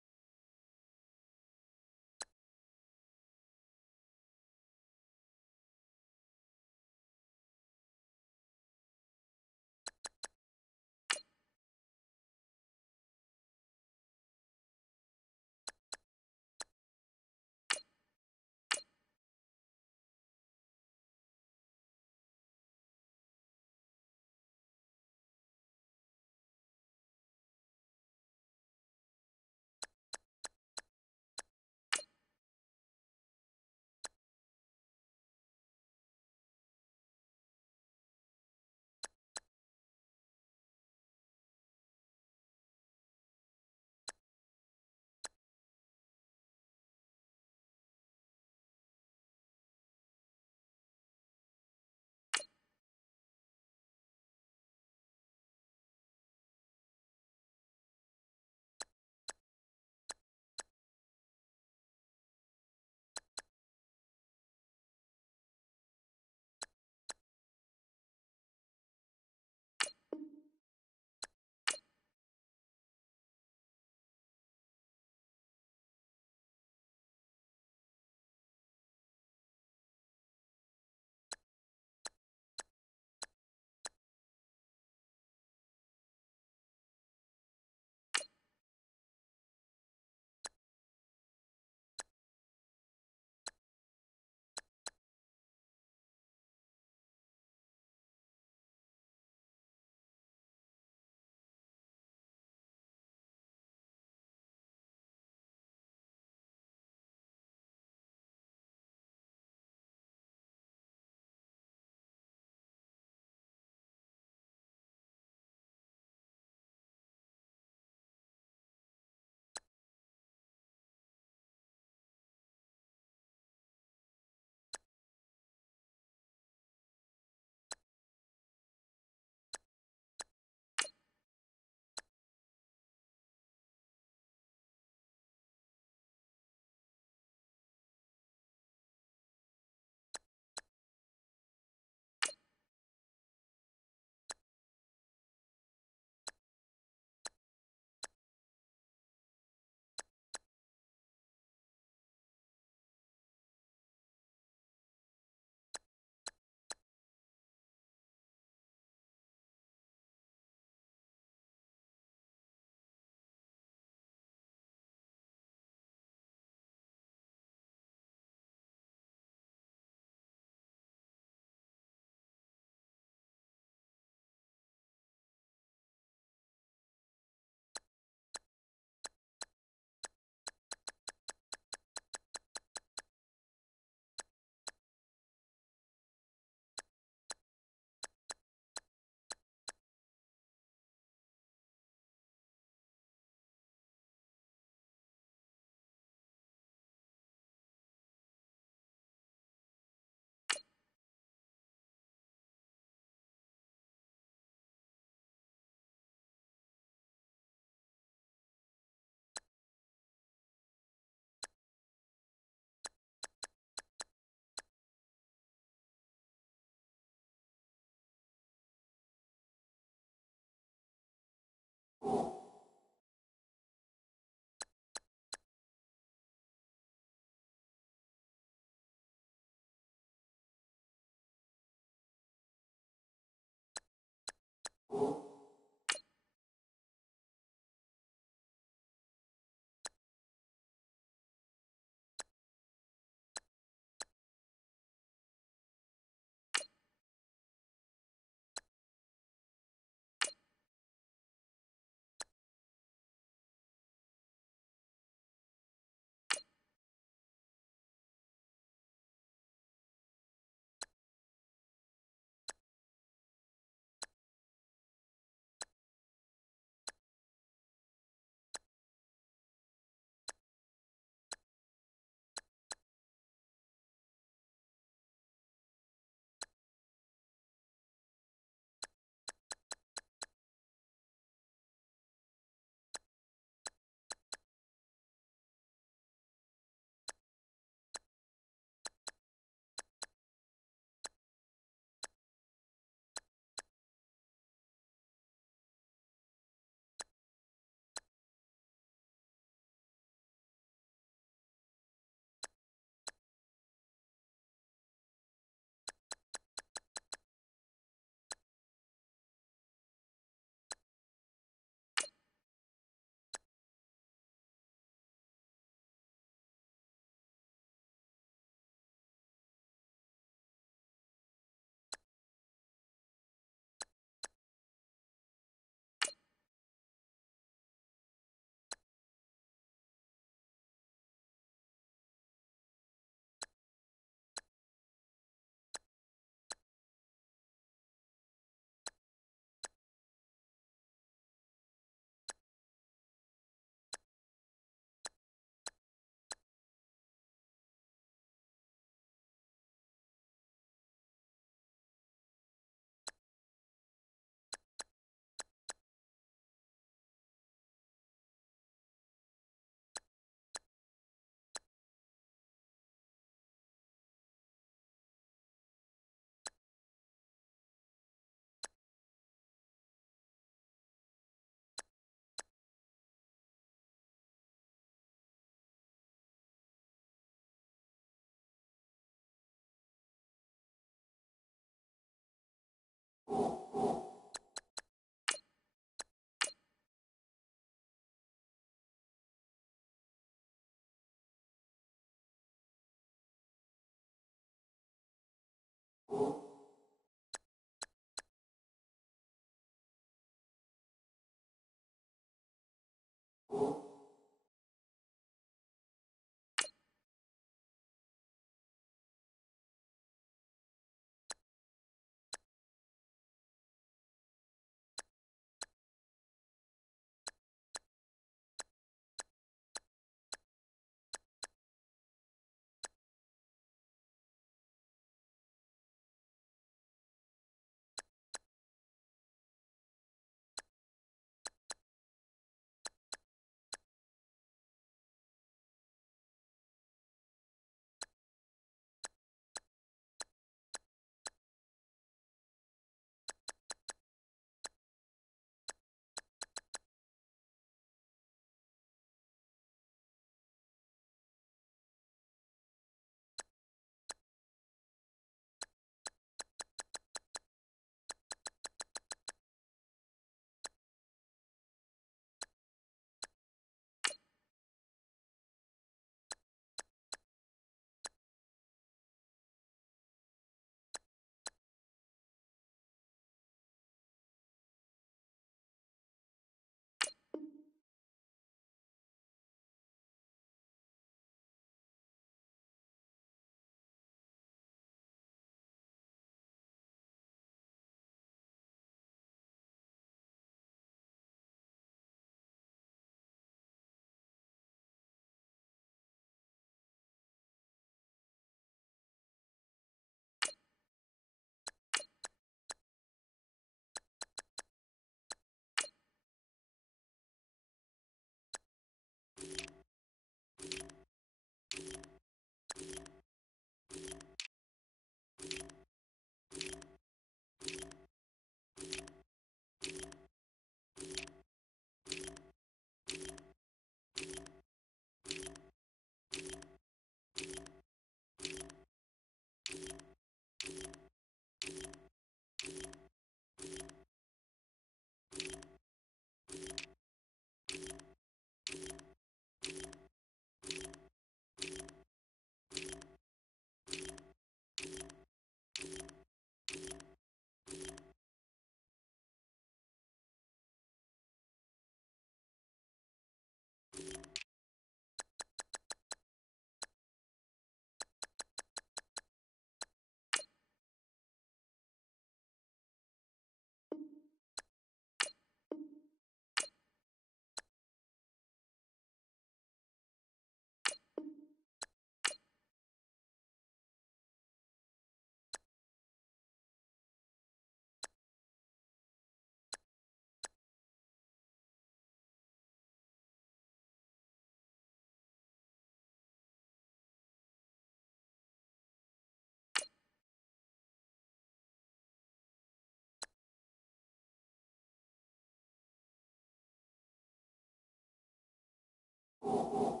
You